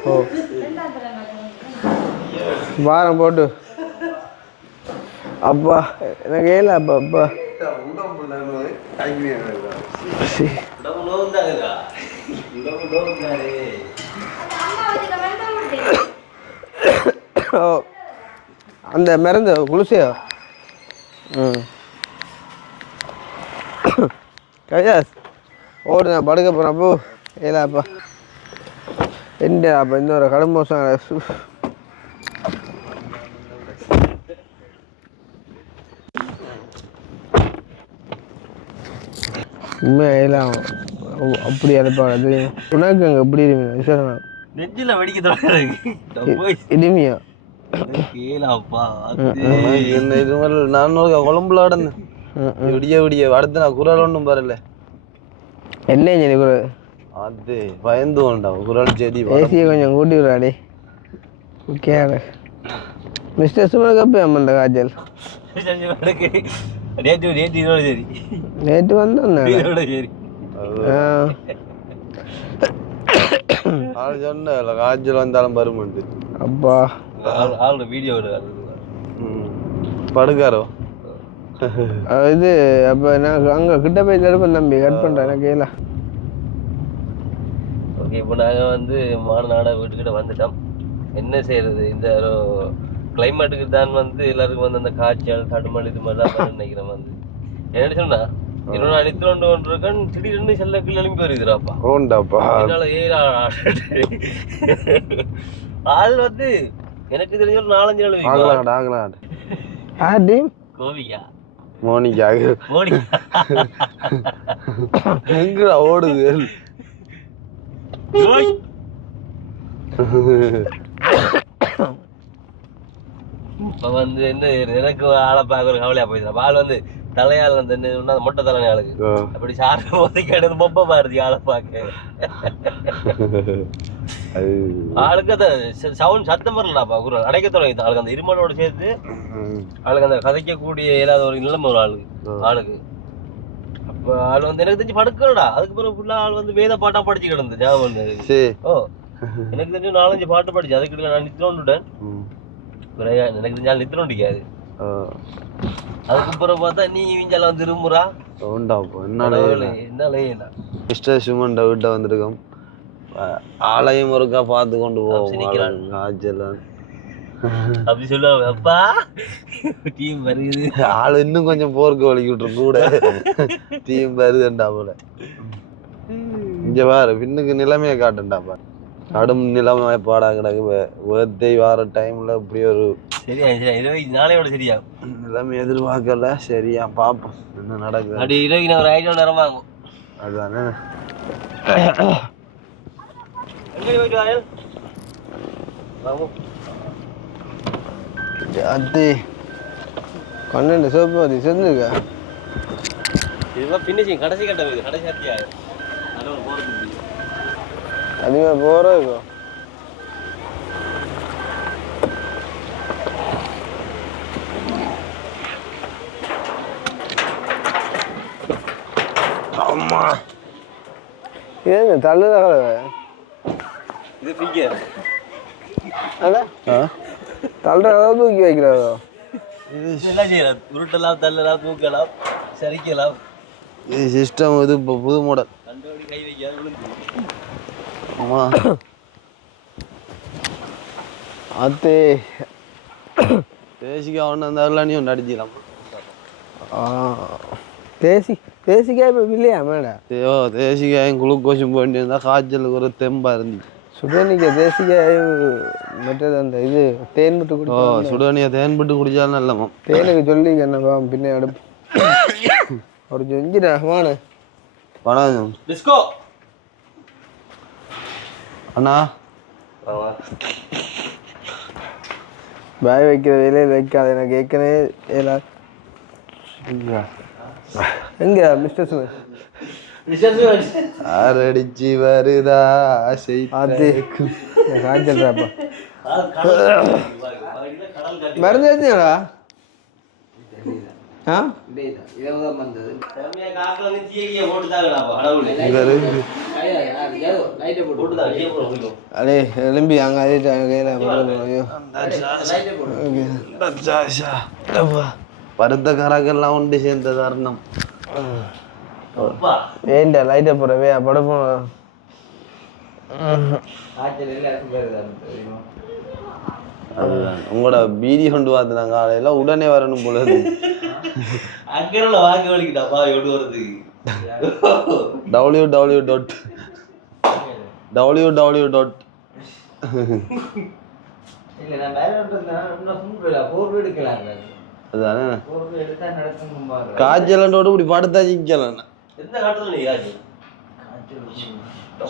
ஓ வாரம் போட்டு அப்பா எனக்கு ஏல அப்பா அப்பா ஓ அந்த மருந்து குளிசையோ கையாஸ் ஓடு நான் படுக்க போகிறேன் அப்போ ஏலாப்பா என்ன அப்போ இன்னொரு கடும் மோசம் உண்மையெல்லாம் அப்படி அழைப்பாங்க தெரியும் உனக்கு அங்கே எப்படி இருமீங்க நெஞ்சில் வெடிக்க இனிமையா என்ன இது மாதிரி நான் குழம்புல ஆடந்தேன் விடிய விடிய அடுத்து நான் குரல் ஒன்றும் வரல என்ன செடி குரல் அது பயந்து கொண்டான் குரல் செடி ஏசியை கொஞ்சம் கூட்டி விடாடி ஓகே மிஸ்டர் சுமனுக்கு அப்போ அம்மா இந்த காய்ச்சல் நேற்று வந்தேன் சொன்ன காய்ச்சல் வந்தாலும் வருமாண்டு அப்பா வீடியோ படுக்காரோ இது அப்போ நான் அங்கே கிட்ட போய் தடுப்பேன் தம்பி கட் பண்ணுறேன் எனக்கு கேட்கல ஓகே இப்போ நாங்கள் வந்து மாநாட வீட்டுக்கிட்ட வந்துட்டோம் என்ன செய்யறது இந்த கிளைமேட்டுக்கு தான் வந்து எல்லாருக்கும் வந்து அந்த காய்ச்சல் தடுமல் இது மாதிரி தான் நினைக்கிறேன் வந்து என்ன சொன்னா இன்னொன்று அடித்து ஒன்று இருக்கேன் திடீர்னு செல்ல கீழே எழுப்பி வருகிறாப்பா ஓண்டாப்பா அதனால ஆள் வந்து எனக்கு தெரிஞ்ச ஒரு 4-5 ஆடி கோவியா மோனிகா எங்க ஓடுது இப்ப வந்து என்ன எனக்கு ஆளை பார்க்க ஒரு கவலையா போயிடுச்சு ஆள் வந்து தலையால் வந்து என்ன மொட்டை தலைமை ஆளுக்கு அப்படி சாப்பிட போது கேட்டது பொப்ப பாருது ஆளை பார்க்க ஆளுக்கு அந்த சவுண்ட் சத்தம் வரலடாப்பா குரல் அடைக்க தொடங்கிது ஆளுக்கு அந்த இருமலோட சேர்த்து ஆளுக்கு அந்த கதைக்கக்கூடிய ஏதாவது ஒரு நிலைமை ஒரு ஆளுக்கு அப்ப ஆள் வந்து எனக்கு தெரிஞ்சு படுக்கலடா அதுக்கு பிறகு ஃபுல்லா ஆள் வந்து வேத பாட்டா படிச்சு கிடந்து ஞாபகம் ஓ எனக்கு தெரிஞ்சு 4-5 பாட்டு படிச்சு அதுக்கு நான் நித்திரோண்டுட்டேன் எனக்கு தெரிஞ்சாலும் நித்திரம் அடிக்காது அதுக்கு பிறகு பார்த்தா நீ இவஞ்சால வந்து இருமுறா என்ன மிஸ்டர் சுமன் வீட்டை வந்திருக்கோம் ஆளையும் ஒருக்கா பார்த்து கொண்டு போவோம் காய்ச்சல் அப்படி சொல்லுவாங்க அப்பா டீம் வருது ஆளு இன்னும் கொஞ்சம் போர்க்கு வலிக்கிட்டு கூட டீம் வருதுண்டா போல இங்க பாரு பின்னுக்கு நிலைமையை காட்டுண்டா பாரு கடும் நிலைமை பாடா கிடக்கு பர்த்டே வார டைம்ல இப்படி ஒரு சரியா நாளையோட சரியா நிலைமை எதிர்பார்க்கல சரியா பாப்போம் என்ன நடக்குது அப்படி இருபது ஒரு 5 நேரம் ஆகும் அதுதானே போயிட்டு வாங்க அது கண்ணு சோப்பு அது சேர்ந்துருக்கா இதுதான் ஃபினிஷிங் கடைசி கட்டம் இது கடைசி அத்தியாயம் அதோட போகிறது அதுவே போகிறோம் அம்மா ஏங்க தள்ளுதாக இது ஃபிகர் அதான் தள்ளுற அளவு தூக்கி வைக்கிறதோ எல்லாம் செய்யலாம் உருட்டலாம் தள்ளலாம் தூக்கலாம் சரிக்கலாம் இது சிஸ்டம் இது இப்போ புது மாடல் கண்டோடி கை வைக்காது விழுந்து அம்மா அது தேசிக்கா ஒன்று இருந்தாலும் நீ ஒன்று அடிச்சிடலாம் தேசிக்காய் இப்போ இல்லையா மேடம் தேசிக்காயும் குளுக்கோஸும் போயிட்டு இருந்தால் காய்ச்சலுக்கு ஒரு தெம்பாக இருந்துச்சு சுடனிக்க தேசிக்காய் மற்றது அந்த இது தேன் விட்டு குடி சுடனியை தேன் விட்டு குடிச்சாலும் நல்லமா தேனுக்கு சொல்லி என்னப்பா பின்ன அடுப்பு ஒரு செஞ்சிடா வாணு பணம் டிஸ்கோ அண்ணா பாய் வைக்கிற வேலையை வைக்காது எனக்கு ஏற்கனவே ஏலா எங்க மிஸ்டர் சுமன் ஆரடிச்சு வருதா அது காய்ச்சல்றாப்பா மருந்து வச்சுங்களா ஆ இரவுதான் வந்தது செம்மையா காக்குல வந்து தீயை போட்டுதாங்கடா கடவுளே. லைட்டை போட்டுதான் தீயை போட்டு அடே எலும்பி அங்கே அதே கையில் ஐயோ பருத்த கராக்கெல்லாம் உண்டு சேர்ந்த தருணம். அப்பா ஏன்டா லைட்டை போடுறவே படுப்போம். அதுதான் உங்களோட பீடி கொண்டு பார்த்து நாங்கள் காலையில் உடனே வரணும் போல இருக்கு. அக்கறையில் வாங்கி வலிக்கிட்டாப்பா கொண்டு வரதுக்கு. www. அதானே காய்ச்சலோடு இப்படி படுத்தா சிக்கலாம். எந்த காட்டுல நீ காய்ச்சி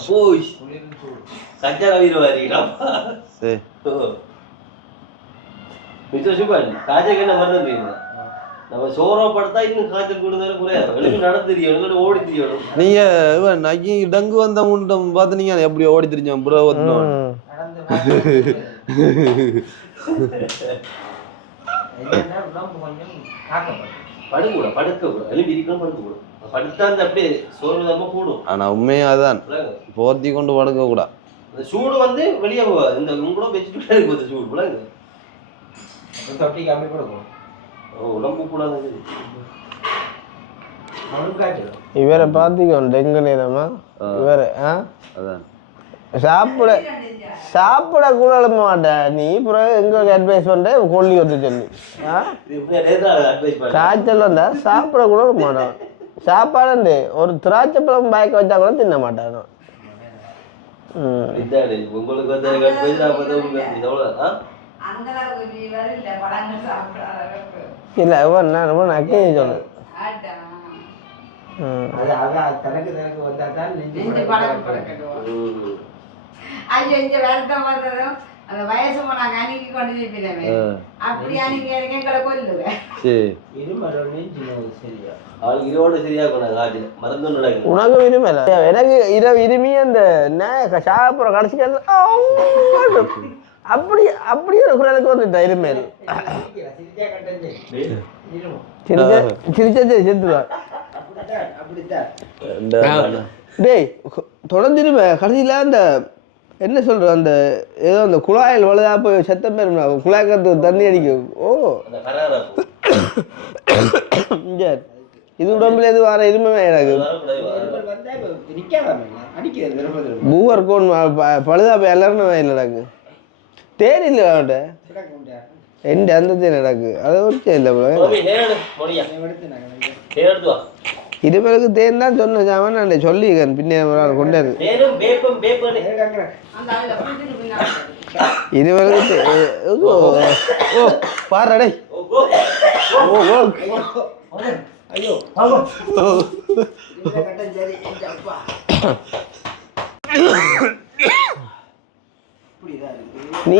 போய் சச்சார வீரவாரிடாப்பா. சரி மிச்சம் சூப்பர். காய்ச்சல் என்ன மருந்து நம்ம சோறா படுத்தா இன்னும் காய்ச்சல் கூடுதல் குறையாது. வெளியே நடந்து தெரியணும், ஓடி தெரியணும். நீங்க நகி டங்கு வந்த முண்டம் பார்த்து நீங்க எப்படி ஓடி தெரிஞ்சோம் புற படுக்கூட படுக்க கூட எழுப்பி இருக்கணும், படுக்க கூட படுத்தா அந்த அப்படியே சோர்வுதாம கூடும். ஆனா உண்மையாதான் போர்த்தி கொண்டு படுக்க கூட அந்த சூடு வந்து வெளியே போகாது. இந்த கூட வச்சுட்டு இருக்கு சூடு பிள்ளைங்க தொட்டி கம்மி கொடுக்கும். உடம்பு கூடாது. இவரை பார்த்திக்கோ டெங்கு நேரமா இவரை அதான் சாப்பிட கூட எழுப்ப மாட்டேன். நீ பிறகு எங்களுக்கு அட்வைஸ் பண்ண கொல்லி வந்து சொல்லி காய்ச்சல் வந்தா சாப்பிட கூட மாட்டான். சாப்பாடு ஒரு திராட்சை பழம் பாய்க்க வச்சா கூட தின்ன மாட்டான். உங்களுக்கு வந்து இல்லை நான் ரொம்ப நக்கையை சொல்லு. ஐயோ இங்க வருத்தம் வந்ததும் அந்த வயசு நாங்க அணுகி கொண்டு நிற்பினவே அப்படி அணுகி எங்களை கொல்லுவேன். உனக்கு இருமல எனக்கு இருமி அந்த சாப்பிட்ற கடைசி அப்படி அப்படியே ஒரு குரலுக்கு வந்துட்டா இருமேல் சிரிச்சே செத்துவான். டேய் தொடர்ந்துருமே கடைசியில் அந்த என்ன சொல்ற அந்த ஏதோ அந்த குழாயில் வலுதா போய் செத்தம் பேர் குழாய்க்கு தண்ணி அடிக்கும். ஓ இது உடம்புல எது வர இருமே எனக்கு பூவர் கோன் பழுதா போய் எல்லாரும் இல்லை எனக்கு தேன் இல்லை அவன்கிட்ட எந்த அந்த தேன் எனக்கு அதை வச்சு இல்லை இருமலுக்கு தேன் தான் சொன்ன சாமான் நான் சொல்லியிருக்கேன். பின்னே கொண்டாரு இருமலுக்கு பாருடே நீ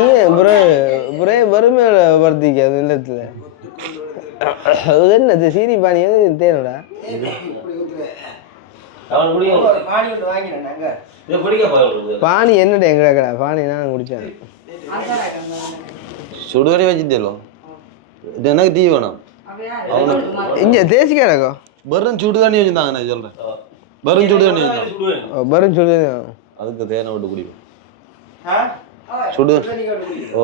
வறுமையோட வர்த்திக்க அந்த இல்லத்துல அது என்னது சீனி பானி தேனோட பானி என்னடா எங்கடா கடை பானி நான் குடிச்சேன். சுடுதண்ணி வச்சுட்டேலோ இது எனக்கு டீ வேணும். இங்க தேசிக்க இருக்கும் வெறும் சுடுதண்ணி வச்சுருந்தாங்க. நான் சொல்றேன் வெறும் சுடுதண்ணி வச்சுருந்தாங்க. வெறும் சுடுதண்ணி அதுக்கு தேனை விட்டு குடிப்போம். சுடு ஓ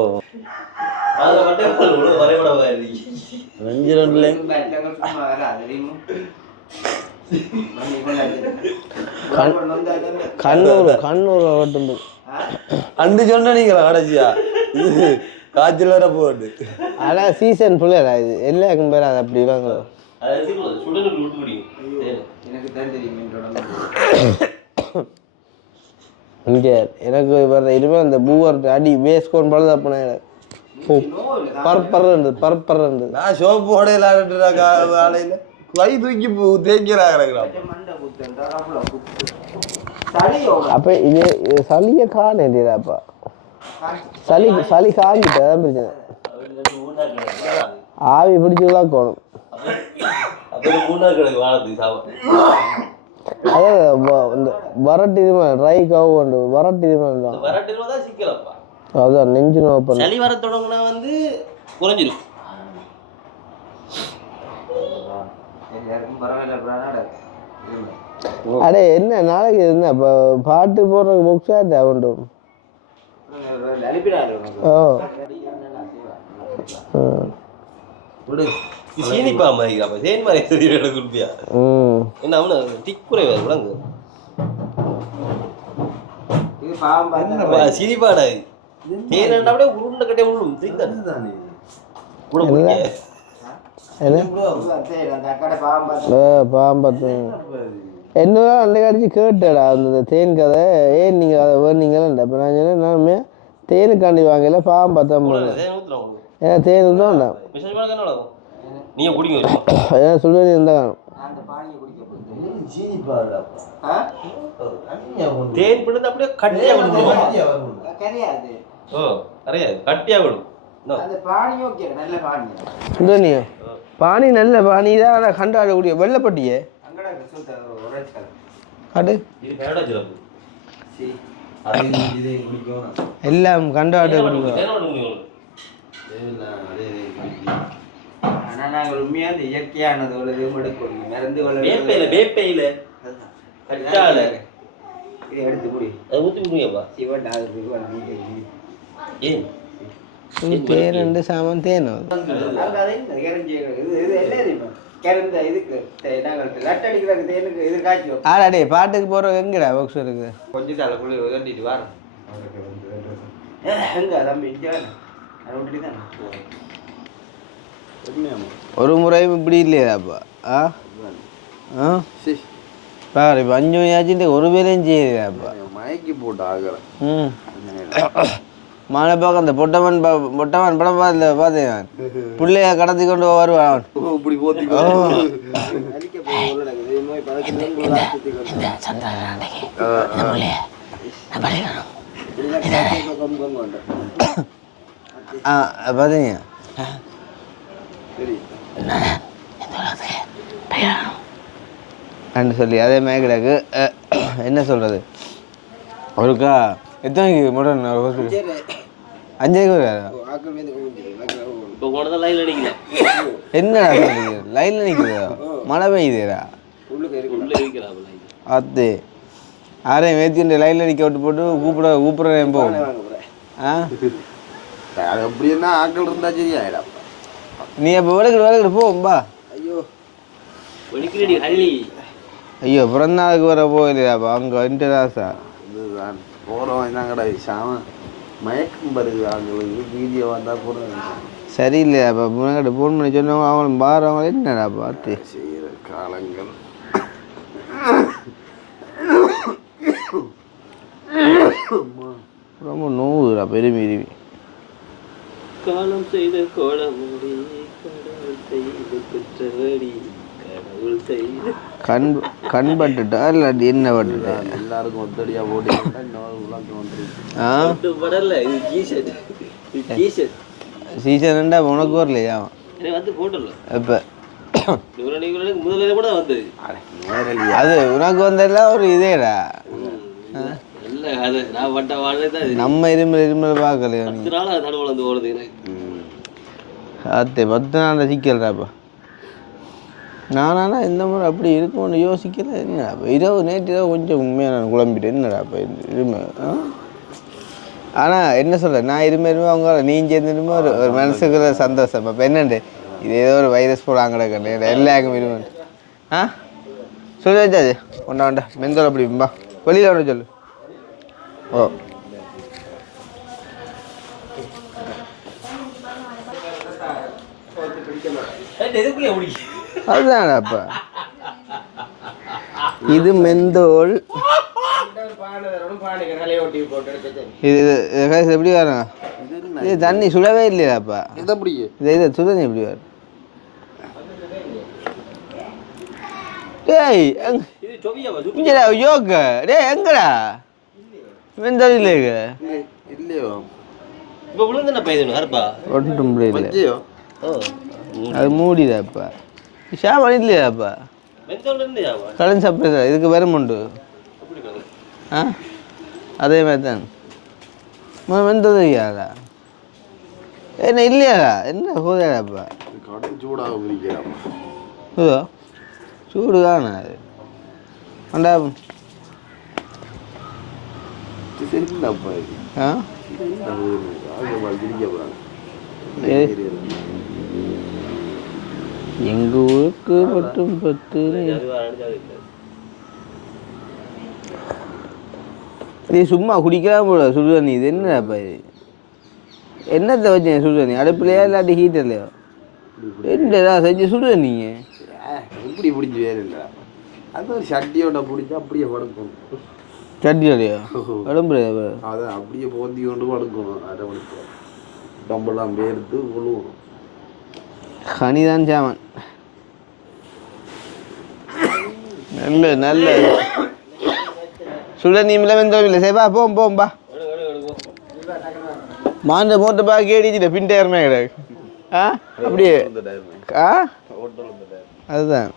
ரெண்டுல கண்ணூர் ஓட்டு அண்டு சொன்ன நீங்களா கடைசியா இது காய்ச்சல் வர போட்டு அதான் சீசன் ஃபுல்லாக இது எல்லாருக்கும் பேர் அது அப்படி வாங்க. இங்கே எனக்கு வர இனிமேல் அந்த பூவர் அடி வேஸ்கோன் பழுதா போனேன் பரப்பர் இருந்தது பரப்பர் இருந்தது. நான் சோப்பு உடையில காலையில் கை தூக்கி தேய்க்கிறாங்க. அப்போ இது சளியை காணேடாப்பா சளி காஞ்சிட்டதான் பிரச்சனை. ஆவி பிடிச்சதுலாம் கோணும். அதான் இந்த வரட்டு இதுமா ட்ரை கவு உண்டு வரட்டு இதுமா அதான் நெஞ்சு நோய் சளி வர தொடங்கினா வந்து குறைஞ்சிடும். அடே என்ன நாளைக்கு என்ன இப்போ பாட்டு போடுறதுக்கு புக்ஸாட்டா உண்டும் ஓ சீனிப்பா மாதிரி தேன் மாதிரி குருப்பியா என்ன அவனு திக்குறை வேறு விளங்கு சீனிப்பாடா தேன் அப்படியே உருண்டை கட்டிய உள்ளும் தெரிந்தானே பாம்பத்து என்னதான் அன்றைக்கு அடிச்சு கேட்டடா அந்த தேன் கதை ஏன் நீங்கள் அதை வேணுங்களேன்டா இப்போ நான் சொன்னேன் நானுமே தேனுக்காண்டி வாங்கல பாம்பத்தம் ஏன்னா தேன் தான் நீங்க குடிங்க ஏன்னா சொல்லுவேன் இருந்தா காணும் தேன் பிடித்து அப்படியே கட்டியா விடும் ஓ கிடையாது கட்டியா விடும் பானி நல்ல பானி தான் கண்டாடக்கூடிய வெள்ளப்பட்டியே காட்டு எல்லாம் கண்டாட இயற்கையானது எடுத்து முடி தேன் சாமான் தேன் ஆடாடே பாட்டுக்கு போற எங்கடா ஒர்க் இருக்கு கொஞ்சம் தலைக்குள்ள உதண்டிட்டு வர ஒரு முறையும் இப்படி இல்லையாப்பா பாரு இப்போ 5 மணி ஆச்சுட்டு ஒரு வேலையும் செய்யலையாப்பா மயக்கி போட்டு ஆகிறேன் மழை பார்க்க அந்த பொட்டவன் படம் பார்த்தேன் பிள்ளைய கடத்தி கொண்டு வருவான் இப்படி போத்தி பார்த்தீங்க சொல்லி அதே மாதிரி கிடக்கு என்ன சொல்கிறது அவருக்கா எத்தனைக்கு மாடர்ன் 5 என்னடா லைனில் நிற்குதா மழை பெய்யுதுடா அது யாரையும் மேய்ச்சிட்டு லைனில் நிற்க விட்டு போட்டு கூப்பிட்றேன் போகும் அப்படின்னா ஆக்கள் இருந்தா சரியாயிடா நீ அப்போ விளக்கிட்டு போகும்பா ஐயோ பிறந்தநாளுக்கு வர போகலையாப்பா அங்கே வந்துட்டு ராசா இதுதான் போகிறோம் என்னங்கடா சாம மயக்கம் வருது அவங்களுக்கு வீடியோ வந்தால் போகிறோம் சரியில்லையாப்பா முன்னாடி ஃபோன் பண்ணி சொன்னவங்க அவன் பாருறவங்க என்னடா பார்த்து செய்கிற காலங்கள் ரொம்ப நோவுதுடா பெருமி காலம் செய்த கோலமுடி கடவுள் செய்த குற்றவடி கடவுள் செய்த கண் பட்டுட்டா இல்லாட்டி என்ன பட்டுட்டா எல்லாருக்கும் ஒத்தடியாக போட்டு உலகம் வந்துருக்கு படல இது ஜீசட் சீசன்டா உனக்கு வரலையா வந்து போட்டல இப்போ முதல்ல கூட வந்தது அது உனக்கு வந்தெல்லாம் ஒரு இதேடா நம்ம இருமல் பார்க்கலையா அத்தே 10 நாள் சிக்கல்டாப்பா நானா இந்த முறை அப்படி இருக்கும்னு யோசிக்கல என்னடாப்பா நேற்று இரவு கொஞ்சம் உண்மையாக நான் குழம்பிட்டேன் என்னடாப்பா இருமை ஆனால் என்ன சொல்ற நான் இருமை அவங்க நீ சேர்ந்துருமே ஒரு மனசுக்குள்ள சந்தோஷம் அப்போ என்னண்டு இது ஏதோ ஒரு வைரஸ் போடாங்க கிடக்கேன் எல்லாருக்கும் இருமை சொல்லி வச்சாச்சு ஒண்டா மெந்தோல் அப்படிம்பா வெளியில் ஒன்று சொல்லு ஓ அதுதான்டாப்பா இது மெந்தோல் இது எப்படி வரும் இது தண்ணி சுடவே இல்லையாப்பா இதை சுடனி எப்படி வரும் டேய் இங்கடா யோக டேய் எங்கடா மெந்தோல் இல்லைங்க இல்லையோ இப்போ விழுந்து பையன் ஹர்பா ஒன்றும் முடியல அது மூடிதாப்பா ஷாப் இல்லையாப்பா கடன் சாப்பிடுதா இதுக்கு வருமுண்டு அதே மாதிரி தான் வெந்தது ஐயாடா என்ன இல்லையாடா என்ன போதாடாப்பா கடன் சூடாக இதோ சூடு தானே அது அண்டா ஆ எங்க ஊருக்கு மட்டும் 10 நீ சும்மா குடிக்கலாம் போல சுடுதண்ணி இது என்னப்பா இது என்னத்தை வச்சேன் சுடுதண்ணி அடுப்புலையா இல்லாட்டி ஹீட்டர்லையோ என்னடா செஞ்சு சுடுதண்ணீங்க இப்படி பிடிச்சி வேறு இல்லை அது ஒரு சட்டியோட பிடிச்சி அப்படியே படுக்கணும் சட்டியோடையோ உடம்புல அதான் அப்படியே போந்தி கொண்டு படுக்கணும் அரை மணிக்கு டம்பெல்லாம் பேர்த்து விழுவணும் ஹனிதான் சாமன் நல்ல நல்ல சுடுதண்ணி இல்லை வெந்தோம் இல்லை சரிப்பா போம்பா மாண்ட மோட்டை பாக்கி அடிச்சுட்ட பின் டயர்மே கிடையாது ஆ அப்படியே ஆ அதுதான்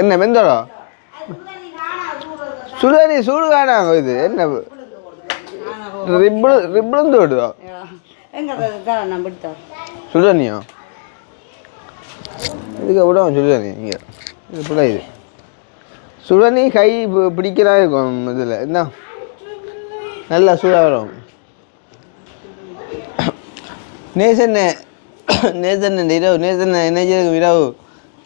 என்ன வெந்தோடா சுடுதண்ணி சூடு காணாங்க இது என்ன ரிப்பிளும் தோடுதோ சுடுதண்ணியோ இதுக்கு விடவும் சுடுதண்ணி இங்கே இது பிள்ளை இது சுடுதண்ணி கை பிடிக்கிறா இருக்கும் இதில் என்ன நல்லா சூடாக வரும் நேசன் இரவு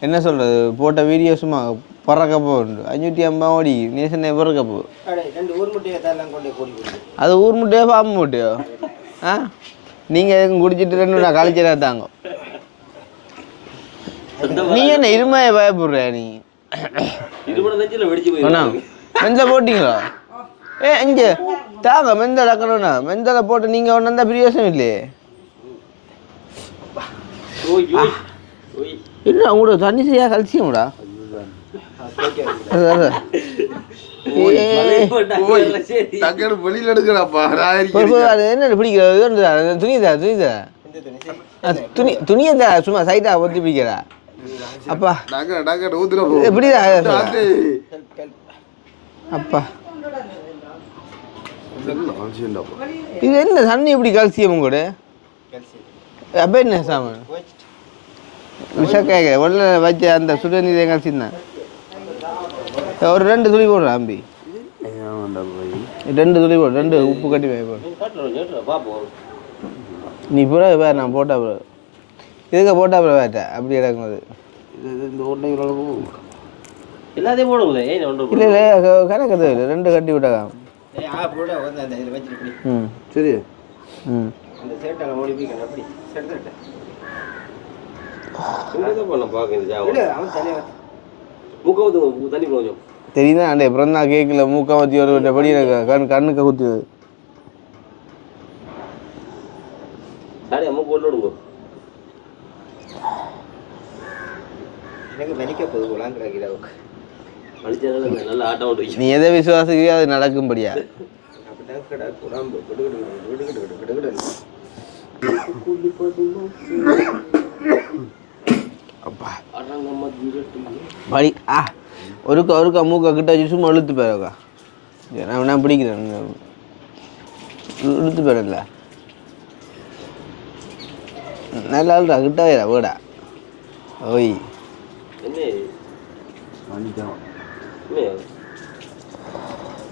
என்ன சொல்கிறது போட்ட வீடியோ சும்மா பறக்கப்போ உண்டு 550 ஓடி நேசன் பறக்கப்போ அது ஊர் முட்டையோ பாம்பு முட்டையோ ஆ நீங்கள் எதுக்கும் குடிச்சிட்டு 2 நான் கழிச்சா தாங்க நீ என்ன இருமையை பயப்படுற நீ மெந்த போட்டிங்களா இங்கே தாங்க மெந்த டக்கணும்னா மெந்தலை போட்டு நீங்கள் ஒன்று இருந்தால் பிரியோசனம் இல்லையே என்ன உங்களோட தண்ணி செய்யா கழிச்சியங்கடா வெளியில் எடுக்கிறாப்பா என்ன பிடிக்கிறது துணியை தான் சும்மா சைட்டா ஒத்தி பிடிக்கிறா அப்பா எப்படிதா அப்பா இது என்ன தண்ணி இப்படி கல்சியம் கூட அப்போ என்ன சாமான் விஷக்காய உடல வச்ச அந்த சுடுநீரை கல்சியம் தான் ஒரு 2 துளி போடுறேன் அம்பி 2 துளி போடு 2 உப்பு கட்டி போடு நீ பூரா வேறு நான் போட்டா ப்ரோ இதுக்கு போட்டா ப்ரோ வேட்டேன் அப்படி இறக்கும்போது எல்லாத்தையும் போடுங்களே இல்லை இல்லை கணக்கு 2 கட்டி விட்டாங்க ம் சரி ம் தெரியுதா அண்டே பிறந்தா கேட்கல மூக்க மத்தி ஒரு படி கண்ணுக்கு குத்துது நீ எதை விசுவாசிக்கிறியோ அது நடக்கும்படியா அப்பா படி ஒருக்கா மூக்கா கிட்ட வச்சு சும்மா இழுத்து போயிருக்கா நான் பிடிக்கிறேன் இழுத்து போயிடல நல்லா இல்லடா கிட்ட வைடா வீடா ஓய்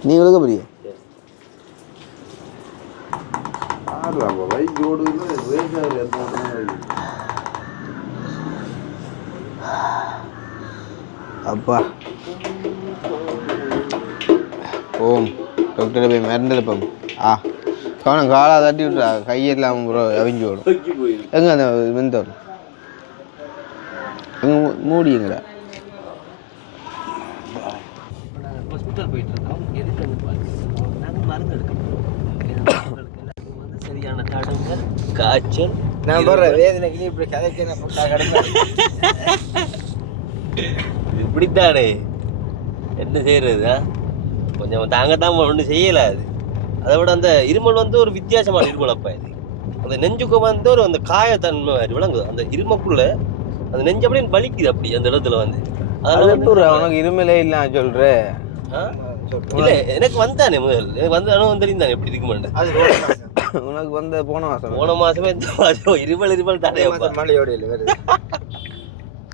நீ இழுக்க போறிய அப்பா ஓம் டாக்டர் போய் மறந்துடுப்போம் கவனம் காலா தட்டி விட்டுறா கையெல்லாம் ப்ரோ அவிஞ்சு ஓடும் எங்கே அந்த வெந்தோம் எங்கே மூடிங்கடா ஹாஸ்பிட்டல் போயிட்டு இருக்கோம் எதுக்கு நாங்கள் மருந்து எடுக்கணும் சரியான தடங்கள் காய்ச்சல் நான் போடுற வேதனைக்கு இப்படி கதைக்கு நான் போட்டா கிடந்தேன் இப்படித்தானே என்ன செய்யறது கொஞ்சம் தாங்கத்தான் ஒன்றும் செய்யலை அது அதை விட அந்த இருமல் வந்து ஒரு வித்தியாசமான இருமல் அப்பா இது அந்த நெஞ்சுக்கு வந்து ஒரு அந்த காயத்தன்மை விளங்குது அந்த இருமக்குள்ள அந்த நெஞ்சு அப்படின்னு வலிக்குது அப்படி அந்த இடத்துல வந்து அதனால உனக்கு இருமலே இல்லை சொல்ற இல்ல எனக்கு வந்தானே முதல் எனக்கு வந்து அனுபவம் தெரியும் எப்படி இருக்க மாட்டேன் உனக்கு வந்த போன மாசமே இந்த மாசம் இருமல் தடையப்பா மழையோட வருது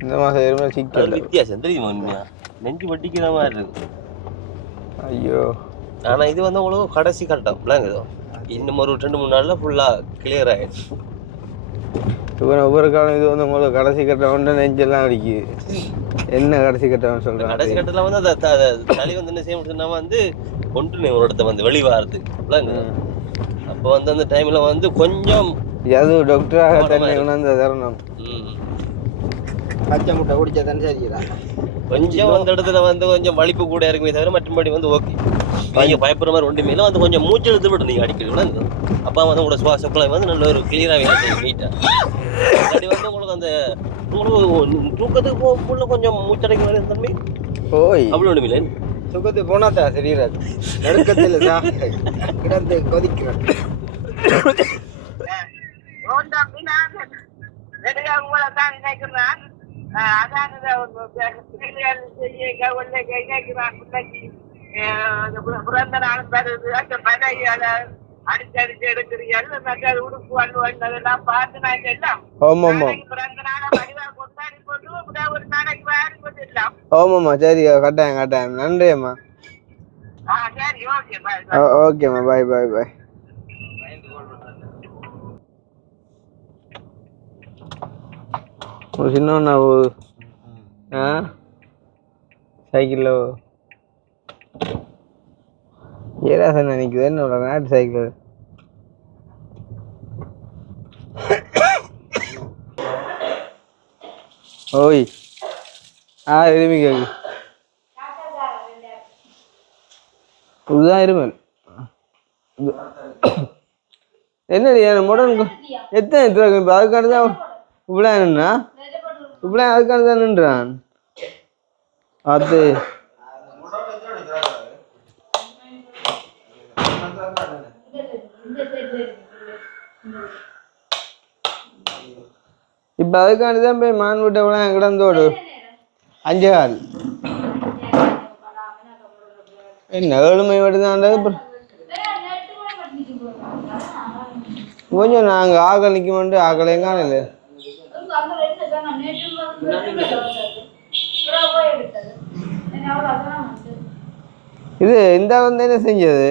இந்த மாதம் எருமை அது சிக்கல. வித்தியாசம் தெரியுமா உண்மையா நெஞ்சு வட்டிக்கிற மாதிரி இருக்கு. ஐயோ ஆனா இது வந்து உங்களுக்கு கடைசி கட்டம் விளங்குதோ இன்னும் ஒரு 2-3 நாள்ல ஃபுல்லா கிளியர் ஆயிடுச்சு. ஒவ்வொரு காலம் இது வந்து உங்களுக்கு கடைசி கட்டம் வந்து நெஞ்செல்லாம் அடிக்குது. என்ன கடைசி கட்டம்னு சொல்கிறேன். கடைசி கட்டத்தில் வந்து அந்த சளி வந்து என்ன செய்ய முடியும்னா வந்து கொண்டு ஒரு இடத்த வந்து வெளிவாரத்துக்கு விளங்குது. அப்போ வந்து அந்த டைம்ல வந்து கொஞ்சம் அது டாக்டராக தண்ணி உணர்ந்து தரணும். பச்சை முட்டை குடிச்சா தானே சரிதான். கொஞ்சம் அந்த இடத்துல வந்து கொஞ்சம் வலிப்பு கூட இருக்குமே தவிர மற்றபடி வந்து ஓகே. நீங்க பயப்படுற மாதிரி ஒன்றுமே இல்லை வந்து கொஞ்சம் மூச்சு எழுத்து விட்டு நீங்க அடிக்கடி விளங்குது. அப்போ வந்து உங்களோட சுவாச குழாய் வந்து நல்ல ஒரு கிளியராக வேலை செய்யும் நீட்டா. அப்படி வந்து உங்களுக்கு அந்த உங்களுக்கு தூக்கத்துக்கு போகக்குள்ள கொஞ்சம் மூச்சடைக்க வேண்டிய தன்மை ஓய் அப்படி ஒன்றும் இல்லை. சுகத்து போனாத்தா சரியாது. நடுக்கத்தில் கிடந்து கொதிக்கிறேன். பிறந்த நாளும் வருது அந்த மனையால அடிச்சு எடுக்கிறீங்க உடுப்பு அண்ணெல்லாம் பார்த்து நான் எல்லாம் பிறந்த நாளை வடிவா கொண்டாடி போட்டு ஒரு நாளைக்கு வாடி போட்டு எல்லாம். ஆமாம்மா சரி கட்டாயம் நன்றி அம்மா. சரி ஓகே பாய். ஓகேம்மா பாய் பாய் பாய். ஒரு சின்ன சைக்கிளில் ஏராசன் நினைக்குது என்னோட நாட்டு சைக்கிள். ஓய் எருமை கேக்கு இதுதான் இருமல். என்னடி முடன் எத்தனை இப்போ அதுக்கான தான் இவ்வளோ நின்னா இவ்வளோ அதுக்கான தான் நின்றான். அது இப்போ அதுக்காண்டி தான் போய் மான் விட்ட விட கிடந்தோடு 5 கால் என்ன 7 மணி மட்டும்தான். கொஞ்சம் நாங்கள் ஆக்கள் நிற்க மாட்டோம். ஆக்கள் எங்கான இல்லை இது இந்த வந்து என்ன செஞ்சது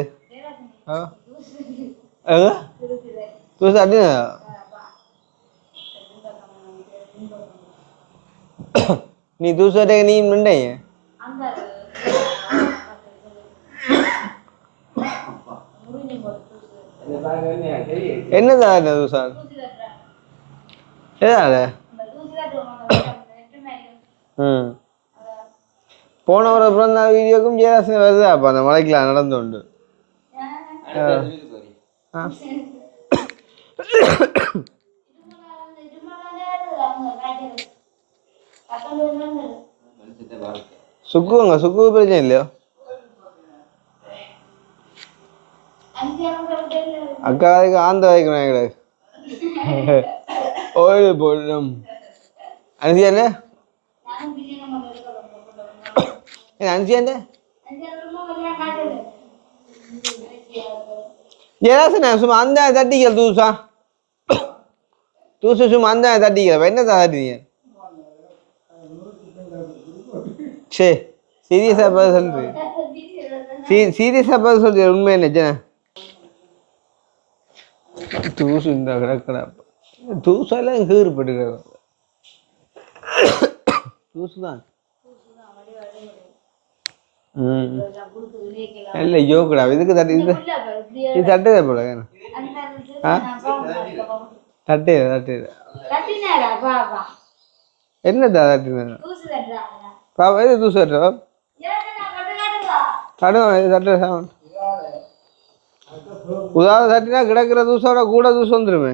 தூசு அடி. நீ தூசு நீ நின்றீங்க என்னதா தூசா ஏதால போன ஒரு பிறந்த வீடியோக்கும் ஜெயராசன் வருதா அப்போ அந்த மலைக்கெலாம் நடந்து உண்டு. சுக்கு பிரச்சனை இல்லையோ அக்கா அதுக்கு ஆந்த வைக்கணும் கிடையாது. ஓயில் போடணும் அனுசியா அனுசியா ஜெயராசன் சும்மா அந்த தட்டிக்கல் தூசு சும்மா அந்த தட்டிக்கல் என்ன தட்டிங்க. சே சீரியஸாக பார்த்து சொல்கிறேன். சீரியஸாக பார்த்து சொல்கிறேன். உண்மை என்ன ஜன தூசு இந்த கிடக்கடா தூசாலாம் கீறுபட்டு கிடக்கும். தூசு தான் இல்லை யோகடா இதுக்கு தட்டு இது தட்டுதே போல தட்டு என்னடா தட்டு பாப்பா இது தூசு தட்டுறா தட்டு சாமன் உதாவது தட்டினா கிடக்கிற தூசோட கூட தூசு வந்துருமே.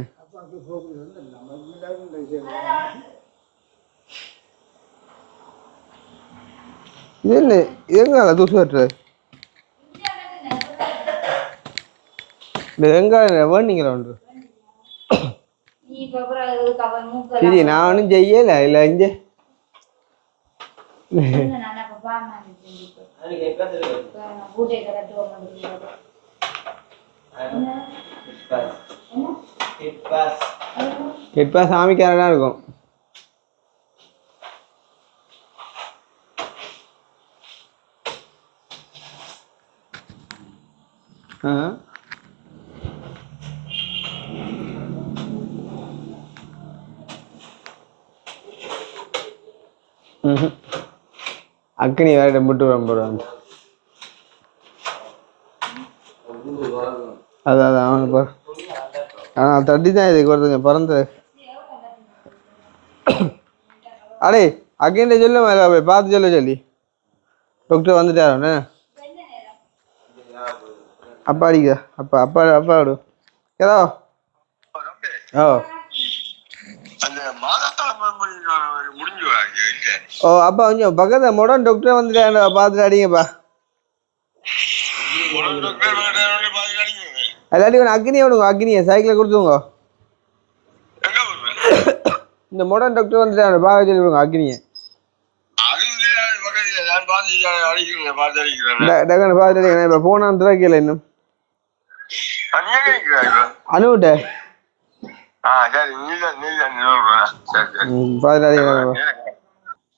இது என்ன எங்கால தூசு தட்டுறது எங்க வேண்டிங்களா ஒன்று சரி நான் ஒன்றும் செய்யலை இல்லை இங்கே கெட்பா சாமிக்காரனா இருக்கும். அக்கினி வேற டம்பிட்டு போடுவாங்க. அதான் அவனுக்கு தட்டி தான் இதுக்கு ஒருத்தங்க பிறந்த. அடே அக்கின்ட்ட சொல்ல போய் பார்த்து சொல்ல சொல்லி டாக்டர் வந்துட்டாரு. அப்பா அடிக்க அப்பா விடு ஏதோ. ஓ ஓ அப்பா கொஞ்சம் பக்கத்தில் மொடன் டாக்டர் வந்துட்டாரு, பார்த்துட்டு அடிங்கப்பா. எல்லாத்தையும் ஒன்று அக்னியை விடுங்க, அக்னியை சைக்கிளை கொடுத்துங்க. இந்த மொடன் டாக்டர் வந்துட்டாரு, பார்க்க சொல்லி விடுங்க அக்னியை. டக்குன்னு பார்த்துட்டு அடிக்கிறேன். இப்போ போனான்னு திறக்கல இன்னும் அனுவிட்ட பார்த்துட்டு அடிக்கிறேன்.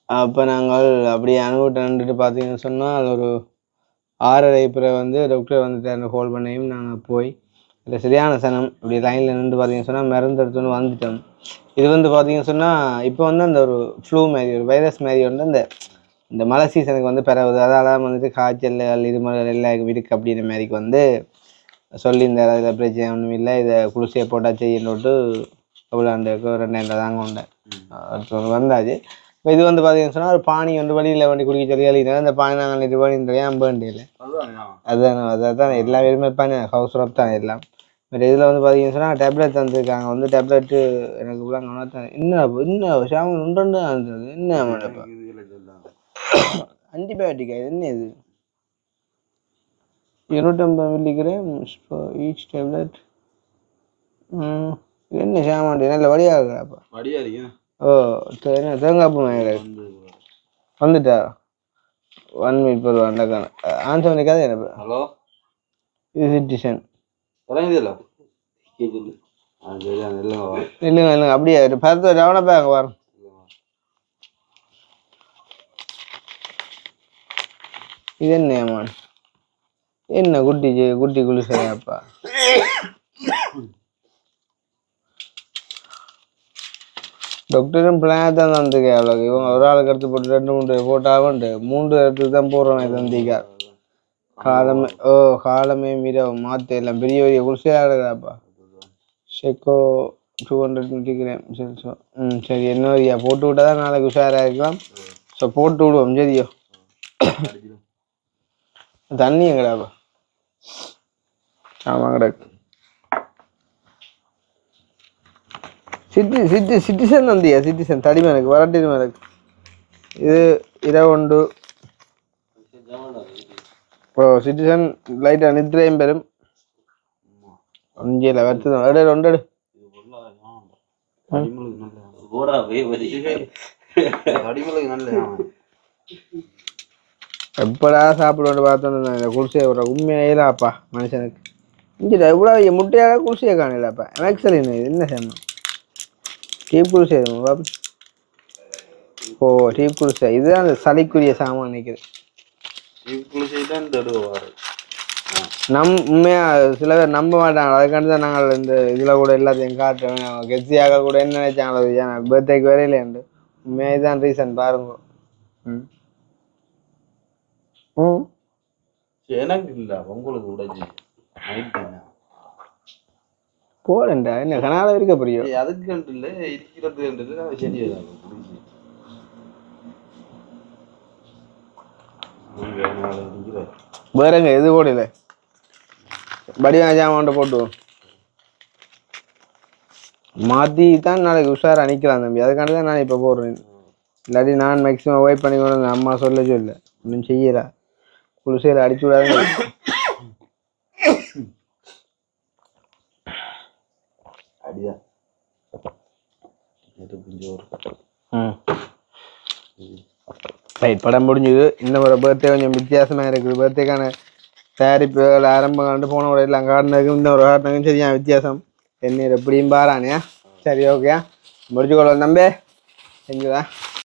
அப்போ நாங்கள் அப்படியே அனுவிட்டு பார்த்தீங்கன்னு சொன்னால் ஒரு 6:30 பிறகு வந்து டாக்டர் வந்துட்டு கால் பண்ணியும் நாங்கள் போய் இல்லை சரியான சனம் இப்படி லைனில் நின்று பார்த்தீங்கன்னு சொன்னால் மருந்து எடுத்துன்னு வந்துட்டோம். இது வந்து பார்த்தீங்கன்னு சொன்னால் இப்போ வந்து அந்த ஒரு ஃப்ளூ மாதிரி ஒரு வைரஸ் மாதிரி வந்து இந்த மழை சீசனுக்கு வந்து பரவுது. அதால் வந்துட்டு காய்ச்சல் இருமல் எல்லாம் இருக்குது அப்படின்ற மாதிரிக்கு வந்து சொல்லியிருந்தார். அதில் பிரச்சனை ஒன்றும் இல்லை, இதை குளிர்ச்சியை போட்டால் செய்யணுட்டு எவ்வளோண்டுக்கு 2000 தாங்க உண்டேன் அடுத்து வந்தாச்சு. இப்போ இது வந்து பார்த்தீங்கன்னு சொன்னால் ஒரு பானி வந்து வழியில் வண்டி குடிக்க சொல்லி அழிக்கிறாங்க. அந்த பானி நாங்கள் 2 ரூபாய் அம்பண்டியில் அதுதான் எல்லா பேருமே பானி ஹவுஸ் ரப் தான் எல்லாம். பட் இதில் வந்து பார்த்தீங்கன்னு சொன்னால் டேப்லெட் தந்துருக்காங்க. வந்து டேப்லெட்டு எனக்கு இவ்வளோ கவனம் இன்னும் ஷாமன் உண்டு இருந்தது. என்ன மேடப்பா ஆன்டிபயோட்டிக்கா இது என்ன இது 250 மில்லிகிராம் ஈச் டேப்லெட். என்ன ஷாமாண்டி நல்ல வழியாக இருக்கிறாப்பா. ஓ என்ன தேங்காய் பூ வந்துட்டா 1 மினிட் போடுவா அண்டக்கான ஆன்சர் பண்ணிக்காத என்ன. ஹலோ இது சிட்டிசன் இல்லைங்க இல்லைங்க அப்படியே 10 டவுனப்பா அங்கே வரோம். இது என்னம்மா என்ன குட்டி குளிசையாப்பா. டாக்டரும் பிளான் தான் தந்துக்க அவ்வளோக்கு. இவங்க ஒரு ஆளுக்கு எடுத்து போட்டு 2-3 போட்டாகண்டு 3 இடத்துக்கு தான் போடுறோம். தந்திக்கா காலமே மீறவும் மாற்ற எல்லாம் பெரிய பெரிய குளிசையாக இருக்கிறாப்பா. செக்கோ 200 மில்லிகிராம். சரி சரி என்ன வரியா போட்டு விட்டா தான் நாளைக்கு உஷாராக இருக்கலாம். ஸோ போட்டு விடுவோம். சரியோ தண்ணி எங்கடாப்பா. ஆமாம் கிடக்கு சிட்டிசன் வந்தியா சிட்டிசன் தடிமனுக்கு வரட்டிது மேலுக்கு இது 21. ஓ சிட்டிசன் லைட்டாக நித்திரையும் பெறும் 5 வருத்தம் எடு 2 எப்படா சாப்பிடுவோன்னு பார்த்தோன்னு இந்த குளிசையை விட்ற உண்மையாயிலாப்பா மனுஷனுக்கு. இங்கே எவ்வளோ முட்டையாக குளிசையை காணலாப்பா. மேக்ஸலின் இது என்ன சேமா டீப் குளிசை பாப்பு. ஓ டீப் குளிசை இதுதான் அந்த சளிக்குரிய சாமான் நினைக்கிறேன். உண்மையாக சில பேர் நம்ப மாட்டாங்க. அதுக்காண்டி தான் நாங்கள் இந்த இதில் கூட எல்லாத்தையும் காட்டுறோம். கெட்சியாக கூட என்ன நினைச்சாங்களோ ஏன் பர்த்டேக்கு வரையிலேண்டு உண்மையாக இதுதான் ரீசன் பாருங்க. எனக்கு இல்லை உங்களுக்கு உடைச்சி போடண்டா என்ன கனால இருக்க புரியும். அதுக்கு இல்லை இருக்கிறது சரியா வேறங்க எது போடல படிவா ஜாமான்ட்ட போட்டுவோம் மாற்றி தான் நாளைக்கு உஷாராக நிற்கலாம் தம்பி. அதுக்காண்டி தான் நான் இப்போ போடுறேன். இல்லாட்டி நான் மேக்ஸிமம் அவாய்ட் பண்ணி கொண்டு அம்மா சொல்ல ஒன்றும் செய்யறா குளிசையில் அடிச்சு விடாது. ரைட் படம் முடிஞ்சுது. இந்த ஒரு பர்த்டே கொஞ்சம் வித்தியாசமாக இருக்குது. பர்த்டேக்கான தயாரிப்புகள் ஆரம்பம் கண்டு போன ஒரு எல்லாம் காட்டினதுக்கும் இந்த ஒரு காட்டினதுக்கும் சரியான வித்தியாசம். என்ன எப்படியும் பாரானியா. சரி ஓகேயா முடிச்சுக்கொள்வோம் தம்பி செஞ்சுதான்.